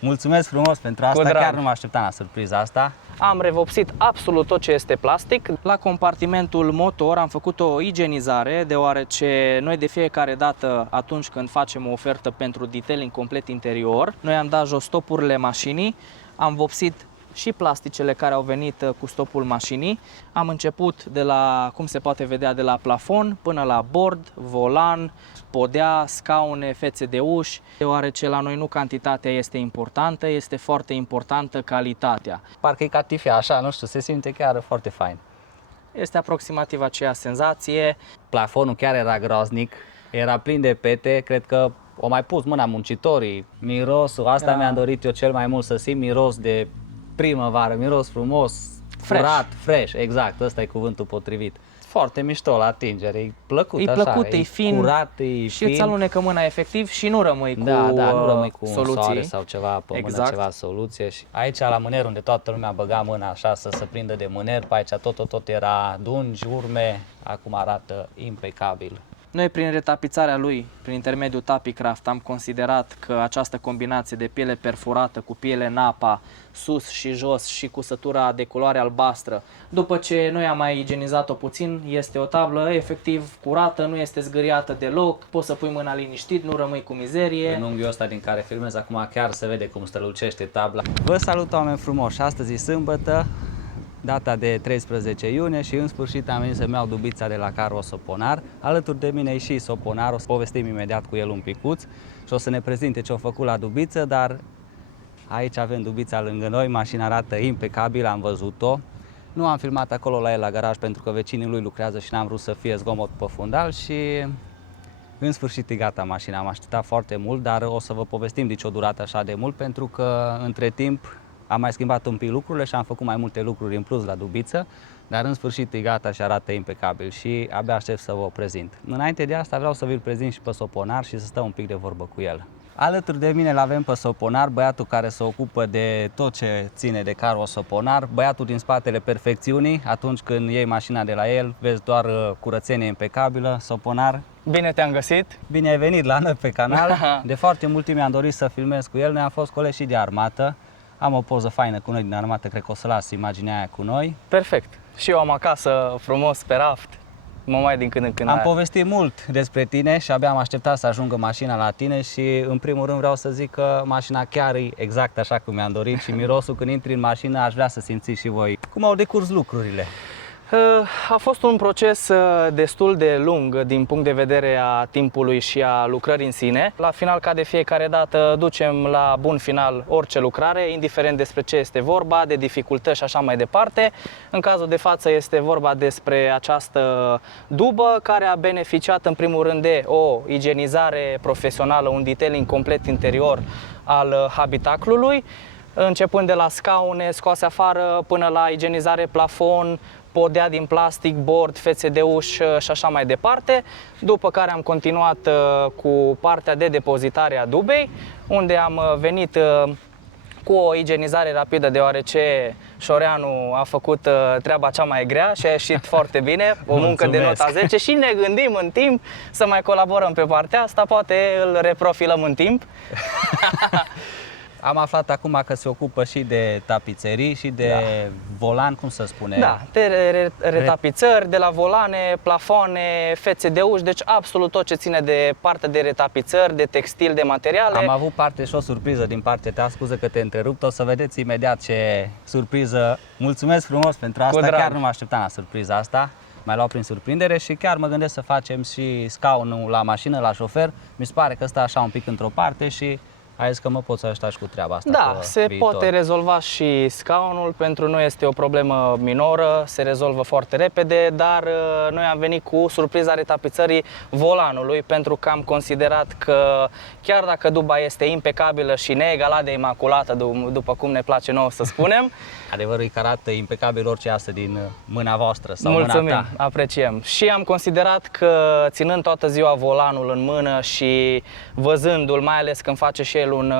Mulțumesc frumos pentru asta, chiar nu mă așteptam la surpriza asta. Am revopsit absolut tot ce este plastic. La compartimentul motor am făcut o igienizare, deoarece noi de fiecare dată atunci când facem o ofertă pentru detailing complet interior, noi am dat jos stopurile mașinii, am vopsit și plasticele care au venit cu stopul mașinii. Am început de la, cum se poate vedea, de la plafon până la bord, volan, podea, scaune, fețe de uși, deoarece la noi nu cantitatea este importantă, este foarte importantă calitatea. Parcă e catifea, așa, nu știu, se simte chiar foarte fain. Este aproximativ aceeași senzație. Plafonul chiar era groaznic, era plin de pete, cred că o mai pus mâna muncitorii, mirosul, asta mi-am dorit eu cel mai mult, să simt miros de primăvară, miros frumos, curat, fresh, exact, ăsta e cuvântul potrivit. Foarte mișto la atingere, e plăcut, e așa, plăcut, e fin, curat, e și fin. îți alunecă mâna efectiv și nu rămâi cu nu rămâi cu soluții. un soare sau ceva pe mână, ceva soluție. Și aici la mâner, unde toată lumea băga mâna așa să se prindă de mâner, pe aici tot era dungi, urme, acum arată impecabil. Noi, prin retapizarea lui, prin intermediul Tapicraft, am considerat că această combinație de piele perforată cu piele napa, sus și jos și cusătura de culoare albastră, după ce noi am mai igienizat-o puțin, este o tablă efectiv curată, nu este zgâriată deloc, poți să pui mâna liniștit, nu rămâi cu mizerie. În unghiul ăsta din care filmez acum chiar se vede cum strălucește tabla. Vă salut, oameni frumoși! Astăzi e sâmbătă, data de 13 iunie și în sfârșit am venit să-mi iau dubița de la Caro Soponar. Alături de mine e și Soponar, o să povestim imediat cu el un picuț și o să ne prezinte ce a făcut la dubiță, dar aici avem dubița lângă noi, mașina arată impecabil, am văzut-o. Nu am filmat acolo la el la garaj pentru că vecinii lui lucrează și n-am vrut să fie zgomot pe fundal și în sfârșit e gata mașina. Am așteptat foarte mult, dar o să vă povestim de ce a durat așa de mult, pentru că între timp am mai schimbat un pic lucrurile și am făcut mai multe lucruri în plus la dubiță, dar în sfârșit e gata și arată impecabil și abia aștept să vă prezint. Înainte de asta vreau să vi-l prezint și pe Soponar și să stăm un pic de vorbă cu el. Alături de mine l-avem pe Soponar, băiatul care se ocupă de tot ce ține de Caro Soponar, băiatul din spatele perfecțiunii. Atunci când iei mașina de la el, vezi doar curățenie impecabilă. Soponar, Bine te-am găsit! bine ai venit la noi pe canal. De foarte mult timp mi-am dorit să filmez cu el, noi am fost colegi și de armată. Am o poză faină cu noi din armată, cred că o să las imaginea aia cu noi. Perfect! Și eu am acasă frumos pe raft, mă mai din când în când. Am povestit mult despre tine și abia am așteptat să ajungă mașina la tine și în primul rând vreau să zic că mașina chiar e exact așa cum mi-am dorit și mirosul când intri în mașină aș vrea să simțiți și voi. Cum au decurs lucrurile? A fost un proces destul de lung din punct de vedere a timpului și a lucrării în sine. La final, ca de fiecare dată, ducem la bun final orice lucrare, indiferent despre ce este vorba, de dificultăți și așa mai departe. În cazul de față este vorba despre această dubă care a beneficiat în primul rând de o igienizare profesională, un detailing complet interior al habitaclului, începând de la scaune scoase afară până la igienizare plafon, podea din plastic, bord, fețe de uși și așa mai departe, după care am continuat cu partea de depozitare a dubei, unde am venit cu o igienizare rapidă, deoarece Șoreanu a făcut treaba cea mai grea și a ieșit foarte bine, o muncă de nota 10 și ne gândim în timp să mai colaborăm pe partea asta, poate îl reprofilăm în timp. Am aflat acum că se ocupă și de tapiserii și de volan, cum să spune? Da, de retapizări, de la volane, plafoane, fețe de uși, deci absolut tot ce ține de partea de retapizări, de textil, de materiale. Am avut parte și o surpriză din partea ta, scuză că te întrerup, o să vedeți imediat ce surpriză. Mulțumesc frumos pentru asta, chiar nu mă așteptam la surpriza asta. M-ai luat prin surprindere și chiar mă gândesc să facem și scaunul la mașină, la șofer. Mi se pare că stă așa un pic într-o parte și ai zis că mă poți ajuta și cu treaba asta. Da, se poate rezolva și scaunul, pentru noi este o problemă minoră, se rezolvă foarte repede, dar noi am venit cu surpriza retapizării volanului, pentru că am considerat că chiar dacă duba este impecabilă și neegalat de imaculată, după cum ne place nouă să spunem, adevărul e că arată impecabil orice iasă din mâna voastră sau mulțumim, mâna ta. Apreciem. Și am considerat că ținând toată ziua volanul în mână și văzându-l, mai ales când face și el un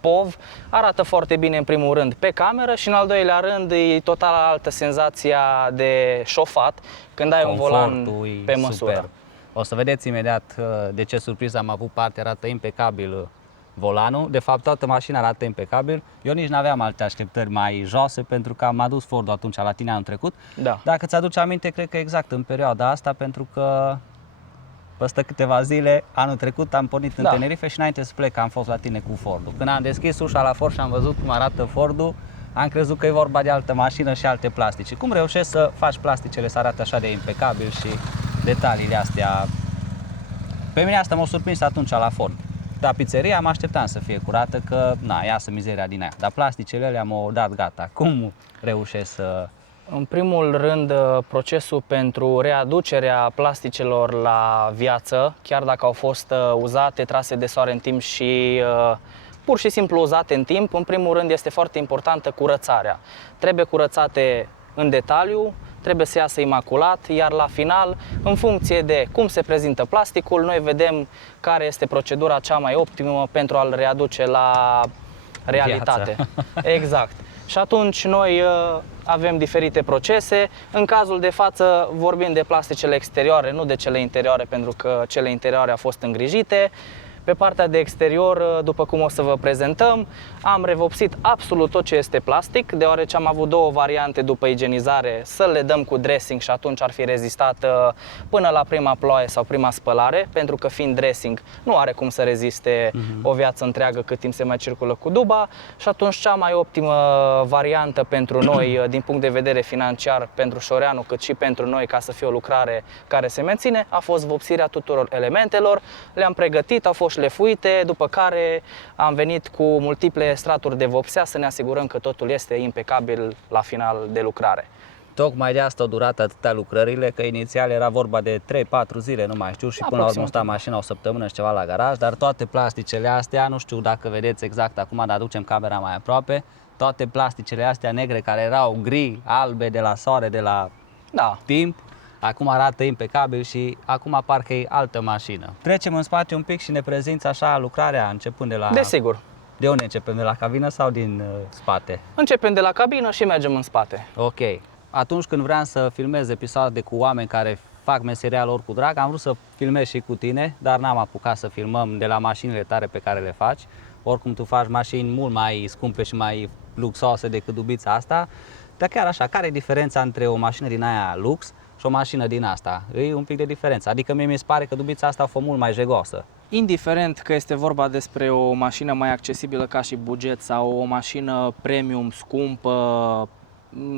POV, arată foarte bine în primul rând pe cameră și în al doilea rând e total altă senzația de șofat când ai un volan pe măsură. Super. O să vedeți imediat de ce surpriză am avut parte, arată impecabil volanul. De fapt, toată mașina arată impecabil. Eu nici n-aveam alte așteptări mai joase pentru că am adus Fordul atunci la tine anul trecut. Da. Dacă ți-aduci aminte, cred că exact în perioada asta, pentru că peste câteva zile, anul trecut, am pornit în Tenerife și înainte să plec am fost la tine cu Fordul. Când am deschis ușa la Ford și am văzut cum arată Fordul, am crezut că e vorba de altă mașină și alte plastice. Cum reușești să faci plasticele să arate așa de impecabil și detaliile astea? Pe mine asta m-a surprins atunci la Ford. Tapizeria mă așteptam să fie curată, că na, iasă mizeria din aia. Dar plasticele alea m-au dat gata. Cum reușești să... În primul rând, procesul pentru readucerea plasticelor la viață, chiar dacă au fost uzate, trase de soare în timp și pur și simplu uzate în timp, în primul rând este foarte importantă curățarea. Trebuie curățate în detaliu, trebuie să iasă imaculat, iar la final, în funcție de cum se prezintă plasticul, noi vedem care este procedura cea mai optimă pentru a-l readuce la realitate. Exact. Și atunci noi avem diferite procese. În cazul de față vorbim de plasticele exterioare, nu de cele interioare, pentru că cele interioare au fost îngrijite. Pe partea de exterior, după cum o să vă prezentăm, am revopsit absolut tot ce este plastic, deoarece am avut două variante după igienizare, să le dăm cu dressing și atunci ar fi rezistat până la prima ploaie sau prima spălare, pentru că fiind dressing nu are cum să reziste o viață întreagă cât timp se mai circulă cu duba și atunci cea mai optimă variantă pentru noi din punct de vedere financiar, pentru șoreanul cât și pentru noi ca să fie o lucrare care se menține, a fost vopsirea tuturor elementelor, le-am pregătit, au fost șlefuite, după care am venit cu multiple straturi de vopsea să ne asigurăm că totul este impecabil la final de lucrare. Tocmai de asta au durat atâtea lucrările, că inițial era vorba de 3-4 zile, nu mai știu, și până la urmă sta mașina o săptămână și ceva la garaj, dar toate plasticele astea, nu știu dacă vedeți exact acum, dar aducem camera mai aproape, toate plasticele astea negre care erau gri, albe de la soare, de la timp, acum arată impecabil și acum parcă e altă mașină. Trecem în spate un pic și ne prezinți așa lucrarea, începând de la... Desigur. De unde începem? De la cabină sau din spate? Începem de la cabină și mergem în spate. Ok. Atunci când vreau să filmez episoade cu oameni care fac meseria lor cu drag, am vrut să filmez și cu tine, dar n-am apucat să filmăm de la mașinile tare pe care le faci. Oricum tu faci mașini mult mai scumpe și mai luxoase decât dubița asta. Dar chiar așa, care e diferența între o mașină din aia lux și o mașină din asta? E un pic de diferență. Adică mie mi se pare că dubița asta a fost mult mai jegosă. Indiferent că este vorba despre o mașină mai accesibilă ca și buget sau o mașină premium, scumpă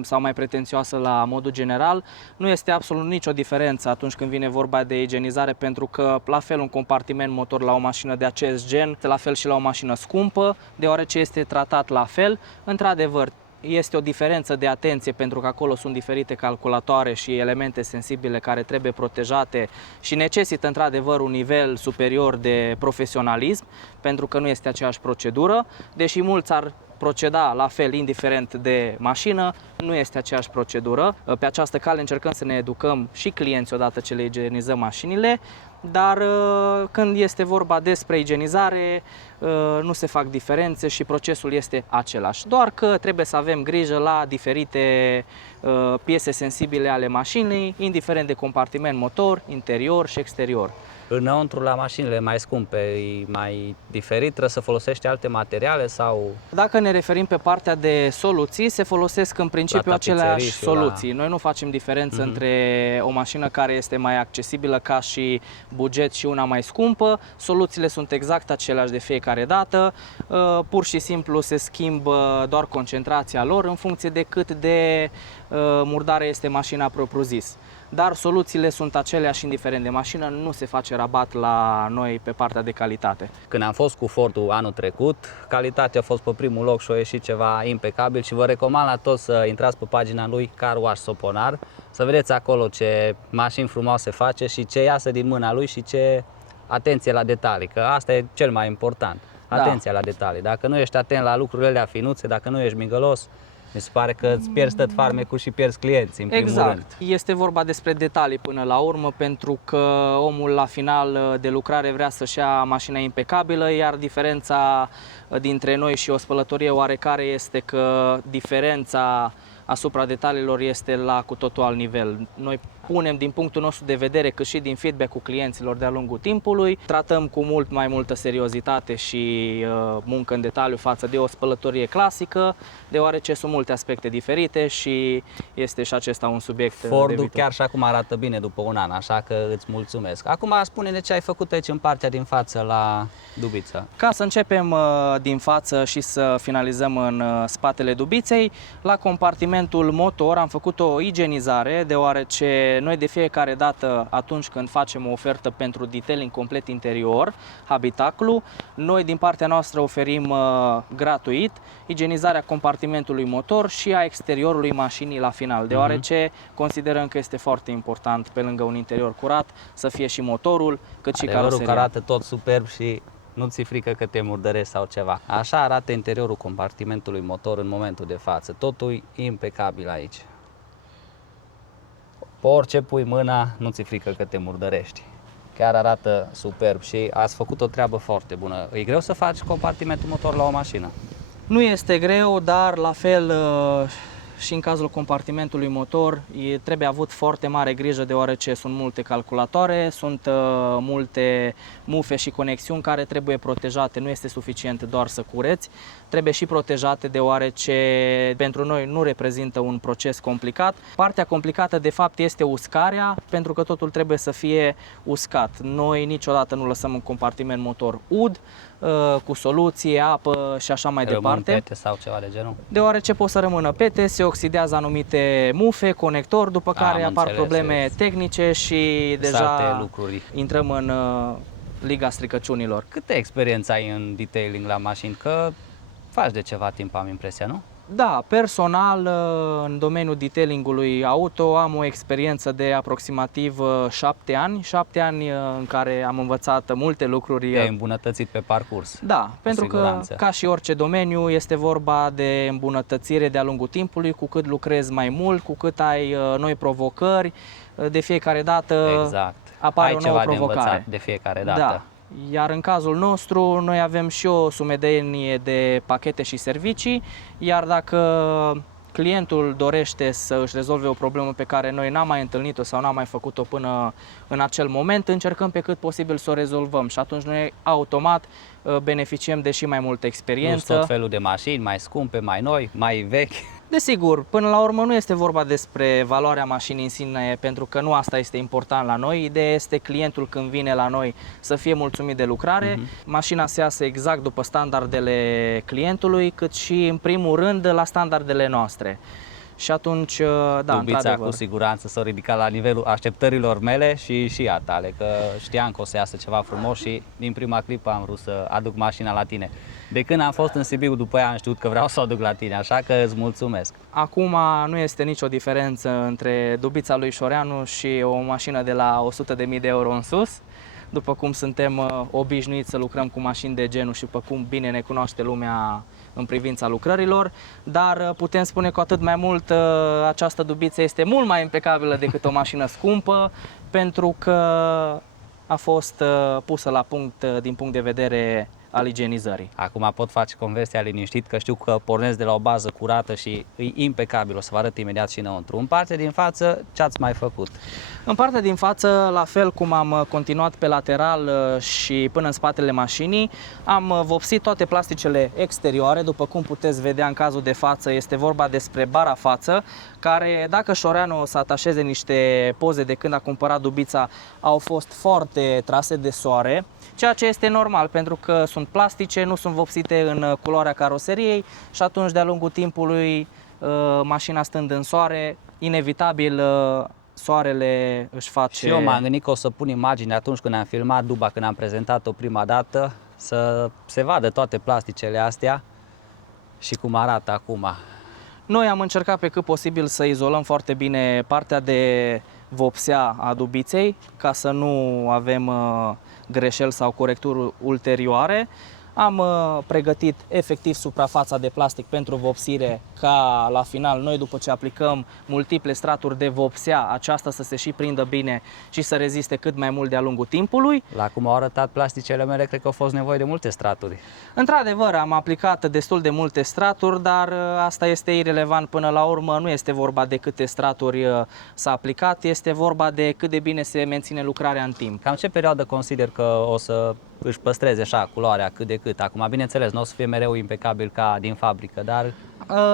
sau mai pretențioasă la modul general, nu este absolut nicio diferență atunci când vine vorba de igienizare, pentru că la fel un compartiment motor la o mașină de acest gen, la fel și la o mașină scumpă, deoarece este tratat la fel. Într-adevăr, este o diferență de atenție pentru că acolo sunt diferite calculatoare și elemente sensibile care trebuie protejate și necesită într-adevăr un nivel superior de profesionalism, pentru că nu este aceeași procedură, deși mulți ar proceda la fel indiferent de mașină, nu este aceeași procedură. Pe această cale încercăm să ne educăm și clienții odată ce le igienizăm mașinile, dar când este vorba despre igienizare nu se fac diferențe și procesul este același. Doar că trebuie să avem grijă la diferite piese sensibile ale mașinii, indiferent de compartiment motor, interior și exterior. Înăuntru, la mașinile mai scumpe, e mai diferit? Trebuie să folosești alte materiale sau... Dacă ne referim pe partea de soluții, se folosesc în principiu aceleași soluții. Noi nu facem diferență între o mașină care este mai accesibilă ca și buget și una mai scumpă. Soluțiile sunt exact aceleași de fiecare dată. Pur și simplu se schimbă doar concentrația lor în funcție de cât de murdară este mașina propriu-zis. Dar soluțiile sunt aceleași indiferent de mașină, nu se face rabat la noi pe partea de calitate. Când am fost cu Fordul anul trecut, calitatea a fost pe primul loc și a ieșit ceva impecabil și vă recomand la toți să intrați pe pagina lui Car Wash Soponar, să vedeți acolo ce mașini frumoase face și ce iasă din mâna lui și ce atenție la detalii, că asta e cel mai important, atenția la detalii. Dacă nu ești atent la lucrurile alea finuțe, dacă nu ești migălos, mi se pare că îți pierzi tot farmecul și pierzi clienții, în primul rând. Este vorba despre detalii până la urmă, pentru că omul la final de lucrare vrea să-și ia mașina impecabilă, iar diferența dintre noi și o spălătorie oarecare este că diferența asupra detaliilor este la cu totul alt nivel. Noi punem din punctul nostru de vedere, cât și din feedback-ul clienților de-a lungul timpului, tratăm cu mult mai multă seriozitate și muncă în detaliu față de o spălătorie clasică, deoarece sunt multe aspecte diferite și este și acesta un subiect de Fordul viitor. chiar și acum arată bine după un an, așa că îți mulțumesc. Acum spune-ne ce ai făcut aici în partea din față la dubiță. Ca să începem din față și să finalizăm în spatele dubiței, la compartimentul motor am făcut o igienizare, deoarece noi de fiecare dată atunci când facem o ofertă pentru detailing complet interior, habitaclu, noi din partea noastră oferim gratuit igienizarea compartimentului motor și a exteriorului mașinii la final, deoarece considerăm că este foarte important pe lângă un interior curat să fie și motorul, cât și Adevărul că caroseria. arată tot superb și nu ți frică că te murdărești sau ceva. Așa arată interiorul compartimentului motor în momentul de față. Totul e impecabil aici. Pe orice pui mâna, nu ți frică că te murdărești. Chiar arată superb și ați făcut o treabă foarte bună. E greu să faci compartimentul motor la o mașină. Nu este greu, dar la fel și în cazul compartimentului motor trebuie avut foarte mare grijă, deoarece sunt multe calculatoare, sunt multe mufe și conexiuni care trebuie protejate. Nu este suficient doar să cureți, trebuie și protejate, deoarece pentru noi nu reprezintă un proces complicat. Partea complicată de fapt este uscarea, pentru că totul trebuie să fie uscat. Noi niciodată nu lăsăm un compartiment motor ud, cu soluție, apă și așa mai departe. Pete sau ceva de genul. Deoarece pot să rămână pete, se oxidează anumite mufe, conectori, după care apar înțeles, probleme tehnice și deja alte lucruri. intrăm în liga stricăciunilor. Câtă experiență ai în detailing la mașini? Că faci de ceva timp, am impresia, nu? Da, personal, în domeniul detailingului auto am o experiență de aproximativ 7 ani. 7 ani în care am învățat multe lucruri. Te-ai îmbunătățit pe parcurs. Da, pentru că, siguranță. ca și orice domeniu, este vorba de îmbunătățire de-a lungul timpului. Cu cât lucrezi mai mult, cu cât ai noi provocări, de fiecare dată Exact. apare Ai o ceva nouă de provocare. învățat de fiecare dată. Da. Iar în cazul nostru, noi avem și o sumedenie de pachete și servicii, iar dacă clientul dorește să își rezolve o problemă pe care noi n-am mai întâlnit-o sau n-am mai făcut-o până în acel moment, încercăm pe cât posibil să o rezolvăm și atunci noi automat beneficiem de și mai multă Plus experiență. tot felul de mașini, mai scumpe, mai noi, mai vechi. Desigur, până la urmă nu este vorba despre valoarea mașinii în sine, pentru că nu asta este important la noi. Ideea este clientul când vine la noi să fie mulțumit de lucrare, mașina să iasă exact după standardele clientului, cât și în primul rând la standardele noastre. Și atunci, da, Dubița într-adevăr. cu siguranță s-a ridicat la nivelul așteptărilor mele și a tale, că știam că o să iasă ceva frumos și din prima clipă am vrut să aduc mașina la tine. De când am fost în Sibiu, după aia am știut că vreau să o aduc la tine, așa că îți mulțumesc. Acum nu este nicio diferență între dubița lui Șoreanu și o mașină de la 100.000 de euro în sus. După cum suntem obișnuiți să lucrăm cu mașini de genul și după cum bine ne cunoaște lumea în privința lucrărilor, dar putem spune cu atât mai mult această dubiță este mult mai impecabilă decât o mașină scumpă, pentru că a fost pusă la punct din punct de vedere al igienizării. Acum pot face conversia liniștit, că știu că pornesc de la o bază curată și e impecabil, o să vă arăt imediat și înăuntru. În partea din față, ce ați mai făcut? În partea din față, la fel cum am continuat pe lateral și până în spatele mașinii, am vopsit toate plasticele exterioare. După cum puteți vedea în cazul de față, este vorba despre bara față, care, dacă Șoreanu o să atașeze niște poze de când a cumpărat dubița, au fost foarte trase de soare, ceea ce este normal, pentru că sunt plastice, nu sunt vopsite în culoarea caroseriei și atunci, de-a lungul timpului, mașina stând în soare, inevitabil soarele își face... Și eu m-am gândit că o să pun imagini atunci când am filmat duba, când am prezentat-o prima dată, să se vadă toate plasticele astea și cum arată acum. Noi am încercat pe cât posibil să izolăm foarte bine partea de vopsea a dubiței, ca să nu avem greșeli sau corecturi ulterioare. Am pregătit efectiv suprafața de plastic pentru vopsire, ca la final noi, după ce aplicăm multiple straturi de vopsea, aceasta să se și prindă bine și să reziste cât mai mult de-a lungul timpului. La cum au arătat plasticele mele, cred că au fost nevoie de multe straturi. Într-adevăr, am aplicat destul de multe straturi, dar asta este irelevant până la urmă. Nu este vorba de câte straturi s-a aplicat, este vorba de cât de bine se menține lucrarea în timp. Cam ce perioadă consider că o să își păstreze așa culoarea cât de cât? Acum, bineînțeles, nu o să fie mereu impecabil ca din fabrică, dar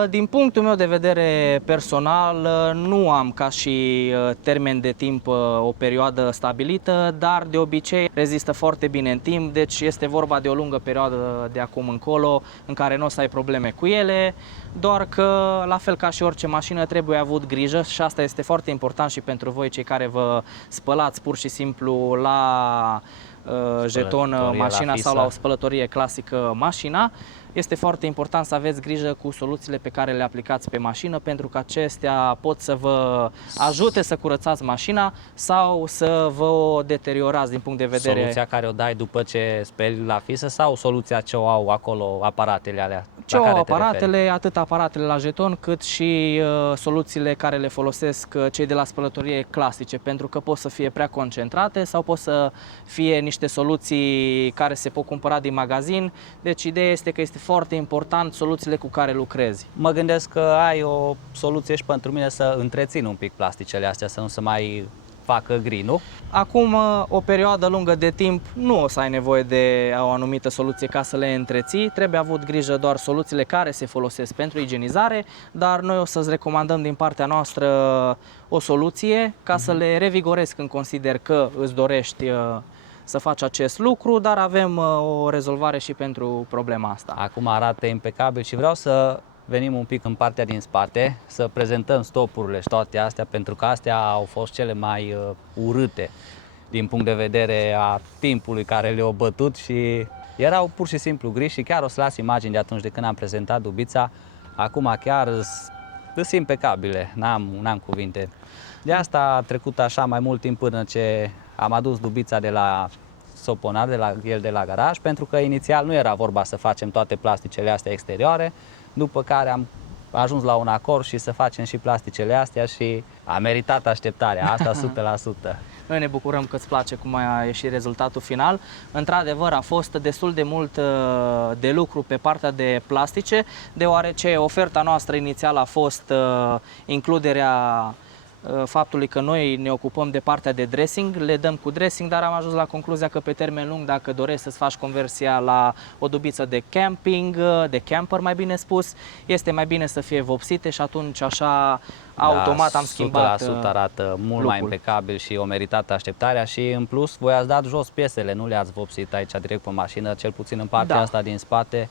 Din punctul meu de vedere personal, nu am ca și termen de timp o perioadă stabilită, dar de obicei rezistă foarte bine în timp, deci este vorba de o lungă perioadă de acum încolo în care nu o să ai probleme cu ele, doar că, la fel ca și orice mașină, trebuie avut grijă și asta este foarte important și pentru voi, cei care vă spălați pur și simplu la jeton mașina la sau la o spălătorie clasică mașina. Este foarte important să aveți grijă cu soluțiile pe care le aplicați pe mașină, pentru că acestea pot să vă ajute să curățați mașina sau să vă o deteriorați din punct de vedere. Soluția care o dai după ce speli la fisă sau soluția ce o au acolo aparatele alea? Ce au aparatele, atât aparatele la jeton, cât și soluțiile care le folosesc cei de la spălătorie clasice, pentru că pot să fie prea concentrate sau pot să fie niște soluții care se pot cumpăra din magazin. Deci ideea este că este foarte important soluțiile cu care lucrezi. Mă gândesc că ai o soluție și pentru mine să întrețin un pic plasticele astea, să nu se mai facă gri, nu? Acum, o perioadă lungă de timp, nu o să ai nevoie de o anumită soluție ca să le întreții. Trebuie avut grijă doar soluțiile care se folosesc pentru igienizare, dar noi o să-ți recomandăm din partea noastră o soluție ca să le revigorezi când consider că îți dorești să faci acest lucru, dar avem o rezolvare și pentru problema asta. Acum arată impecabil și vreau să venim un pic în partea din spate, să prezentăm stopurile și toate astea, pentru că astea au fost cele mai urâte din punct de vedere a timpului care le-au bătut și erau pur și simplu gri și chiar o să las imagini de atunci de când am prezentat dubița. Acum chiar sunt impecabile, n-am cuvinte. De asta a trecut așa mai mult timp până ce am adus dubița de la Soponar, de la garaj, pentru că inițial nu era vorba să facem toate plasticele astea exterioare, după care am ajuns la un acord și să facem și plasticele astea și a meritat așteptarea, asta 100%. Noi ne bucurăm că îți place cum a ieșit rezultatul final. Într-adevăr, a fost destul de mult de lucru pe partea de plastice, deoarece oferta noastră inițială a fost includerea faptului că noi ne ocupăm de partea de dressing, le dăm cu dressing, dar am ajuns la concluzia că pe termen lung, dacă dorești să-ți faci conversia la o dubiță de camping, de camper mai bine spus, este mai bine să fie vopsite și atunci așa automat am schimbat 100% arată mult mai impecabil și o meritat așteptarea și în plus voi ați dat jos piesele, nu le-ați vopsit aici direct pe mașină, cel puțin în partea asta din spate.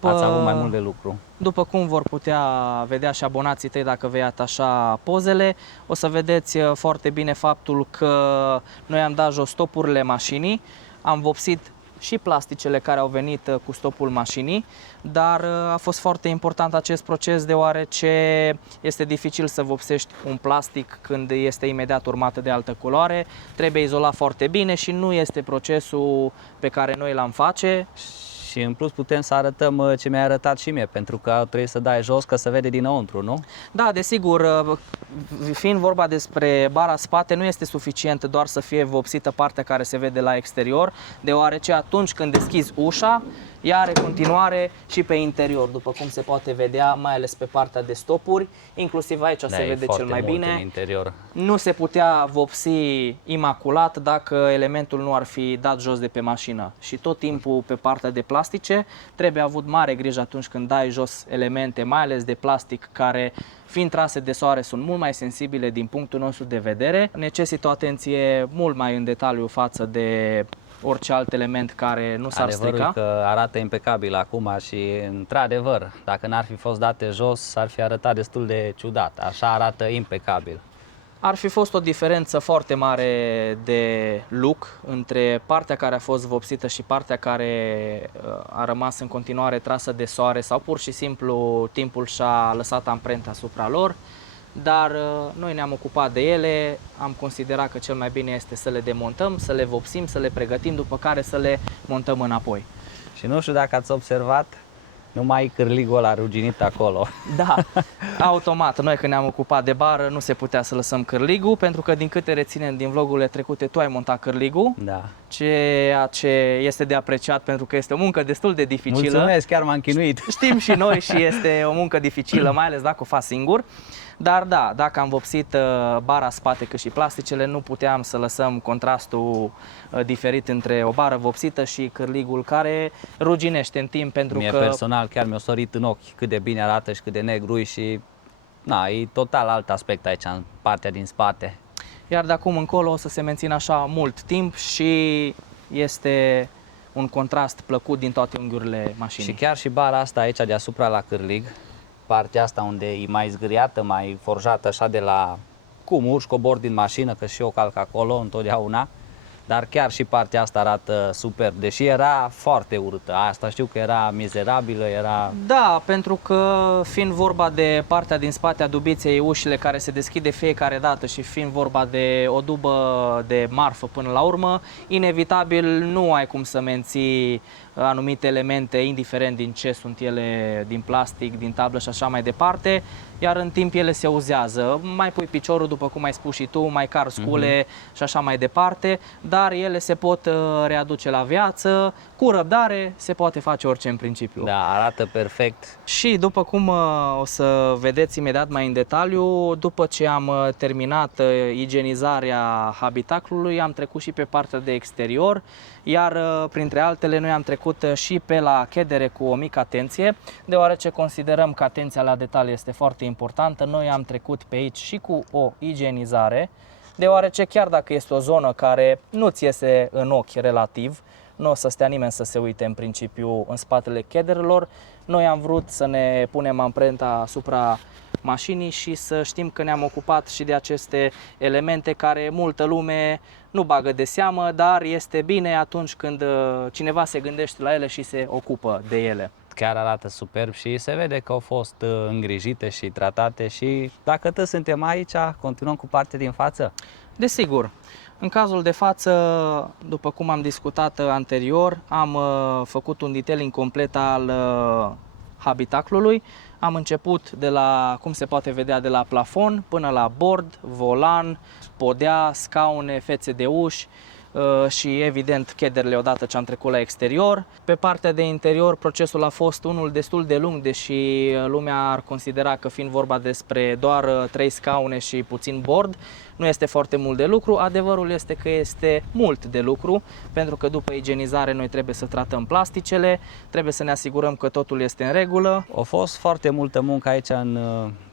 Ați avut mai mult de lucru. După cum vor putea vedea și abonații tăi dacă vei atașa pozele, o să vedeți foarte bine faptul că noi am dat jos stopurile mașinii, am vopsit și plasticele care au venit cu stopul mașinii, dar a fost foarte important acest proces deoarece este dificil să vopsești un plastic când este imediat urmat de altă culoare, trebuie izolat foarte bine și nu este procesul pe care noi l-am face. Și în plus putem să arătăm ce mi-ai arătat și mie, pentru că trebuie să dai jos că se vede dinăuntru, nu? Da, desigur, fiind vorba despre bara spate, nu este suficient doar să fie vopsită partea care se vede la exterior, deoarece atunci când deschizi ușa, ea are continuare și pe interior, după cum se poate vedea, mai ales pe partea de stopuri, inclusiv aici se vede cel mai bine. În interior. Nu se putea vopsi imaculat dacă elementul nu ar fi dat jos de pe mașină. Și tot timpul pe partea de plastice trebuie avut mare grijă atunci când dai jos elemente, mai ales de plastic, care fiind trase de soare sunt mult mai sensibile din punctul nostru de vedere, necesită o atenție mult mai în detaliu față de orice alt element care nu s-ar strica. Adevărul că arată impecabil acum și, într-adevăr, dacă n-ar fi fost date jos, ar fi arătat destul de ciudat. Așa arată impecabil. Ar fi fost o diferență foarte mare de look între partea care a fost vopsită și partea care a rămas în continuare trasă de soare sau pur și simplu timpul și-a lăsat amprenta asupra lor. Dar noi ne-am ocupat de ele, am considerat că cel mai bine este să le demontăm, să le vopsim, să le pregătim, după care să le montăm înapoi. Și nu știu dacă ați observat, numai cârligul ăla ruginit acolo. Da, automat. Noi când ne-am ocupat de bară nu se putea să lăsăm cârligul, pentru că din câte reținem din vlogurile trecute, tu ai montat cârligul, Da. ceea ce este de apreciat pentru că este o muncă destul de dificilă. Mulțumesc, chiar m-am chinuit. Știm și noi și este o muncă dificilă, mai ales dacă o faci singur. Dar da, dacă am vopsit bara spate cât și plasticele, nu puteam să lăsăm contrastul diferit între o bară vopsită și cârligul care ruginește în timp, pentru Mie că personal chiar mi-a sorit în ochi cât de bine arată și cât de negru e și na, e total alt aspect aici în partea din spate. iar de acum încolo o să se mențină așa mult timp și este un contrast plăcut din toate unghiurile mașinii. Și chiar și bara asta aici deasupra la cârlig, partea asta unde e mai zgâriată, mai forjată așa de la cum urci, cobor din mașină, că și eu calc acolo întotdeauna, dar chiar și partea asta arată superb, deși era foarte urâtă. Asta știu că era mizerabilă, era... Da, pentru că fiind vorba de partea din spate a dubiței, ușile care se deschid de fiecare dată și fiind vorba de o dubă de marfă până la urmă, inevitabil nu ai cum să menții anumite elemente, indiferent din ce sunt ele, din plastic, din tablă și așa mai departe, iar în timp ele se uzează. Mai pui piciorul, după cum ai spus și tu, mai car scule și așa mai departe, dar ele se pot readuce la viață, cu răbdare se poate face orice în principiu. Da, arată perfect. Și după cum o să vedeți imediat mai în detaliu, după ce am terminat igienizarea habitaclului, am trecut și pe partea de exterior, iar printre altele noi am trecut și pe la chedere cu o mică atenție, deoarece considerăm că atenția la detalii este foarte importantă. Noi am trecut pe aici și cu o igienizare, deoarece chiar dacă este o zonă care nu ți iese în ochi relativ, nu o să stea nimeni să se uite în principiu în spatele chederelor, noi am vrut să ne punem amprenta asupra mașinii și să știm că ne-am ocupat și de aceste elemente care multă lume nu bagă de seamă, dar este bine atunci când cineva se gândește la ele și se ocupă de ele. Chiar arată superb și se vede că au fost îngrijite și tratate și dacă tot suntem aici, continuăm cu partea din față. Desigur, în cazul de față, după cum am discutat anterior, am făcut un detailing complet al habitaclului. Am început de la, cum se poate vedea, de la plafon până la bord, volan, podea, scaune, fețe de uși și evident chederele odată ce am trecut la exterior. Pe partea de interior procesul a fost unul destul de lung, deși lumea ar considera că fiind vorba despre doar 3 scaune și puțin bord, nu este foarte mult de lucru. Adevărul este că este mult de lucru, pentru că după igienizare noi trebuie să tratăm plasticele, trebuie să ne asigurăm că totul este în regulă. A fost foarte multă muncă aici în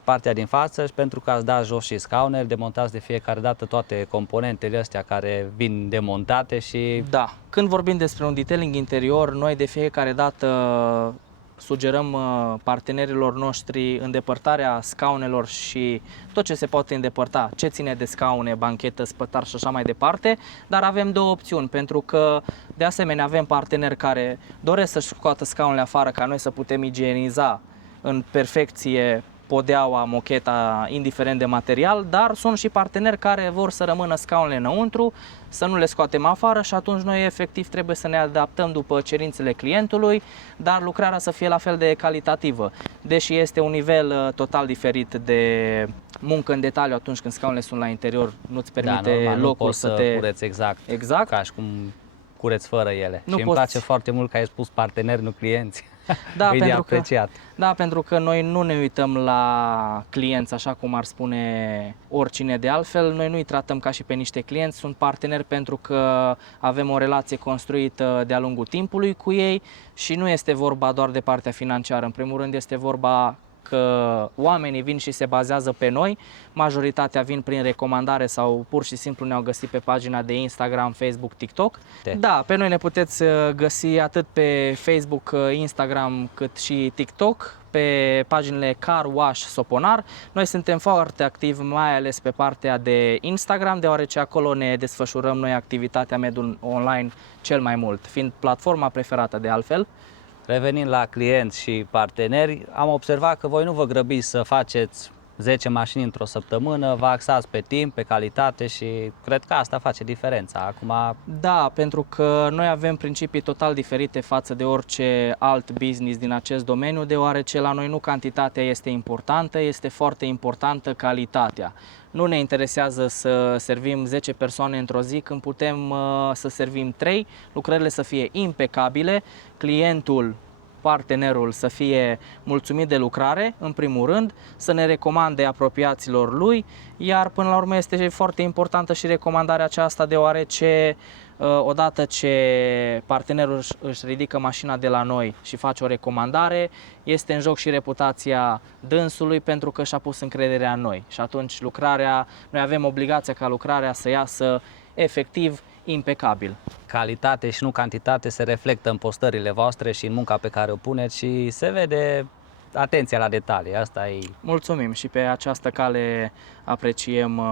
partea din față și pentru că ați dat jos și scaunele, demontați de fiecare dată toate componentele astea care vin demontate și... Da, când vorbim despre un detailing interior, noi de fiecare dată sugerăm partenerilor noștri îndepărtarea scaunelor și tot ce se poate îndepărta, ce ține de scaune, banchetă, spătar și așa mai departe, dar avem două opțiuni, pentru că de asemenea avem parteneri care doresc să-și scoată scaunele afară ca noi să putem igieniza în perfecție podeaua, mocheta, indiferent de material, dar sunt și parteneri care vor să rămână scaunele înăuntru, să nu le scoatem afară și atunci noi efectiv trebuie să ne adaptăm după cerințele clientului, dar lucrarea să fie la fel de calitativă. Deși este un nivel total diferit de muncă în detaliu atunci când scaunele sunt la interior, nu-ți permite normal, locul nu poți să te... cureți Exact. ca și cum cureți fără ele. Nu Și îmi poți- place foarte mult că ai spus parteneri, nu clienți. Da, E de pentru că, apreciat. da, pentru că noi nu ne uităm la clienți așa cum ar spune oricine de altfel, noi nu îi tratăm ca și pe niște clienți, sunt parteneri pentru că avem o relație construită de-a lungul timpului cu ei și nu este vorba doar de partea financiară, în primul rând este vorba că oamenii vin și se bazează pe noi, majoritatea vin prin recomandare sau pur și simplu ne-au găsit pe pagina de Instagram, Facebook, TikTok. Da, pe noi ne puteți găsi atât pe Facebook, Instagram, cât și TikTok, pe paginile Car Wash Soponar. Noi suntem foarte activi, mai ales pe partea de Instagram, deoarece acolo ne desfășurăm noi activitatea mediul online cel mai mult, fiind platforma preferată de altfel. Revenind la clienți și parteneri, am observat că voi nu vă grăbiți să faceți 10 mașini într-o săptămână, vă axați pe timp, pe calitate și cred că asta face diferența. Acum, Da, pentru că noi avem principii total diferite față de orice alt business din acest domeniu, deoarece la noi nu cantitatea este importantă, este foarte importantă calitatea. Nu ne interesează să servim 10 persoane într-o zi când putem să servim 3, lucrările să fie impecabile, clientul, partenerul să fie mulțumit de lucrare, în primul rând, să ne recomande apropiaților lui, iar până la urmă este foarte importantă și recomandarea aceasta, deoarece odată ce partenerul își ridică mașina de la noi și face o recomandare, este în joc și reputația dânsului pentru că și-a pus încrederea în noi. Și atunci noi avem obligația ca lucrarea să iasă efectiv impecabil. calitate și nu cantitate se reflectă în postările voastre și în munca pe care o puneți și se vede atenția la detalii. Asta e. Mulțumim și pe această cale apreciem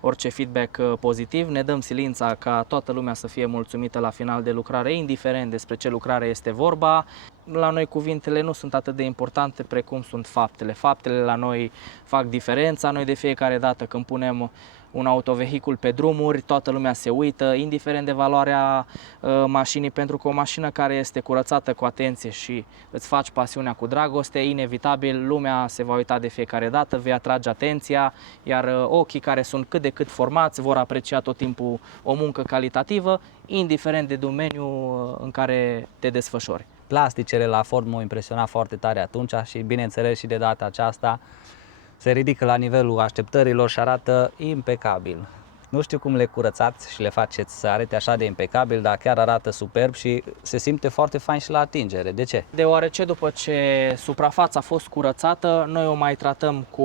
orice feedback pozitiv, ne dăm silința ca toată lumea să fie mulțumită la final de lucrare, indiferent despre ce lucrare este vorba. La noi cuvintele nu sunt atât de importante precum sunt faptele. Faptele la noi fac diferența. Noi de fiecare dată când punem un autovehicul pe drumuri, toată lumea se uită, indiferent de valoarea mașinii, pentru că o mașină care este curățată cu atenție și îți faci pasiunea cu dragoste, inevitabil lumea se va uita de fiecare dată, vei atrage atenția, iar ochii care sunt cât de cât formați vor aprecia tot timpul o muncă calitativă, indiferent de domeniul în care te desfășori. Plasticele la Ford m-au impresionat foarte tare atunci și bineînțeles și de data aceasta se ridică la nivelul așteptărilor și arată impecabil. Nu știu cum le curățați și le faceți să arate așa de impecabil, dar chiar arată superb și se simte foarte fain și la atingere. De ce? Deoarece după ce suprafața a fost curățată, noi o mai tratăm cu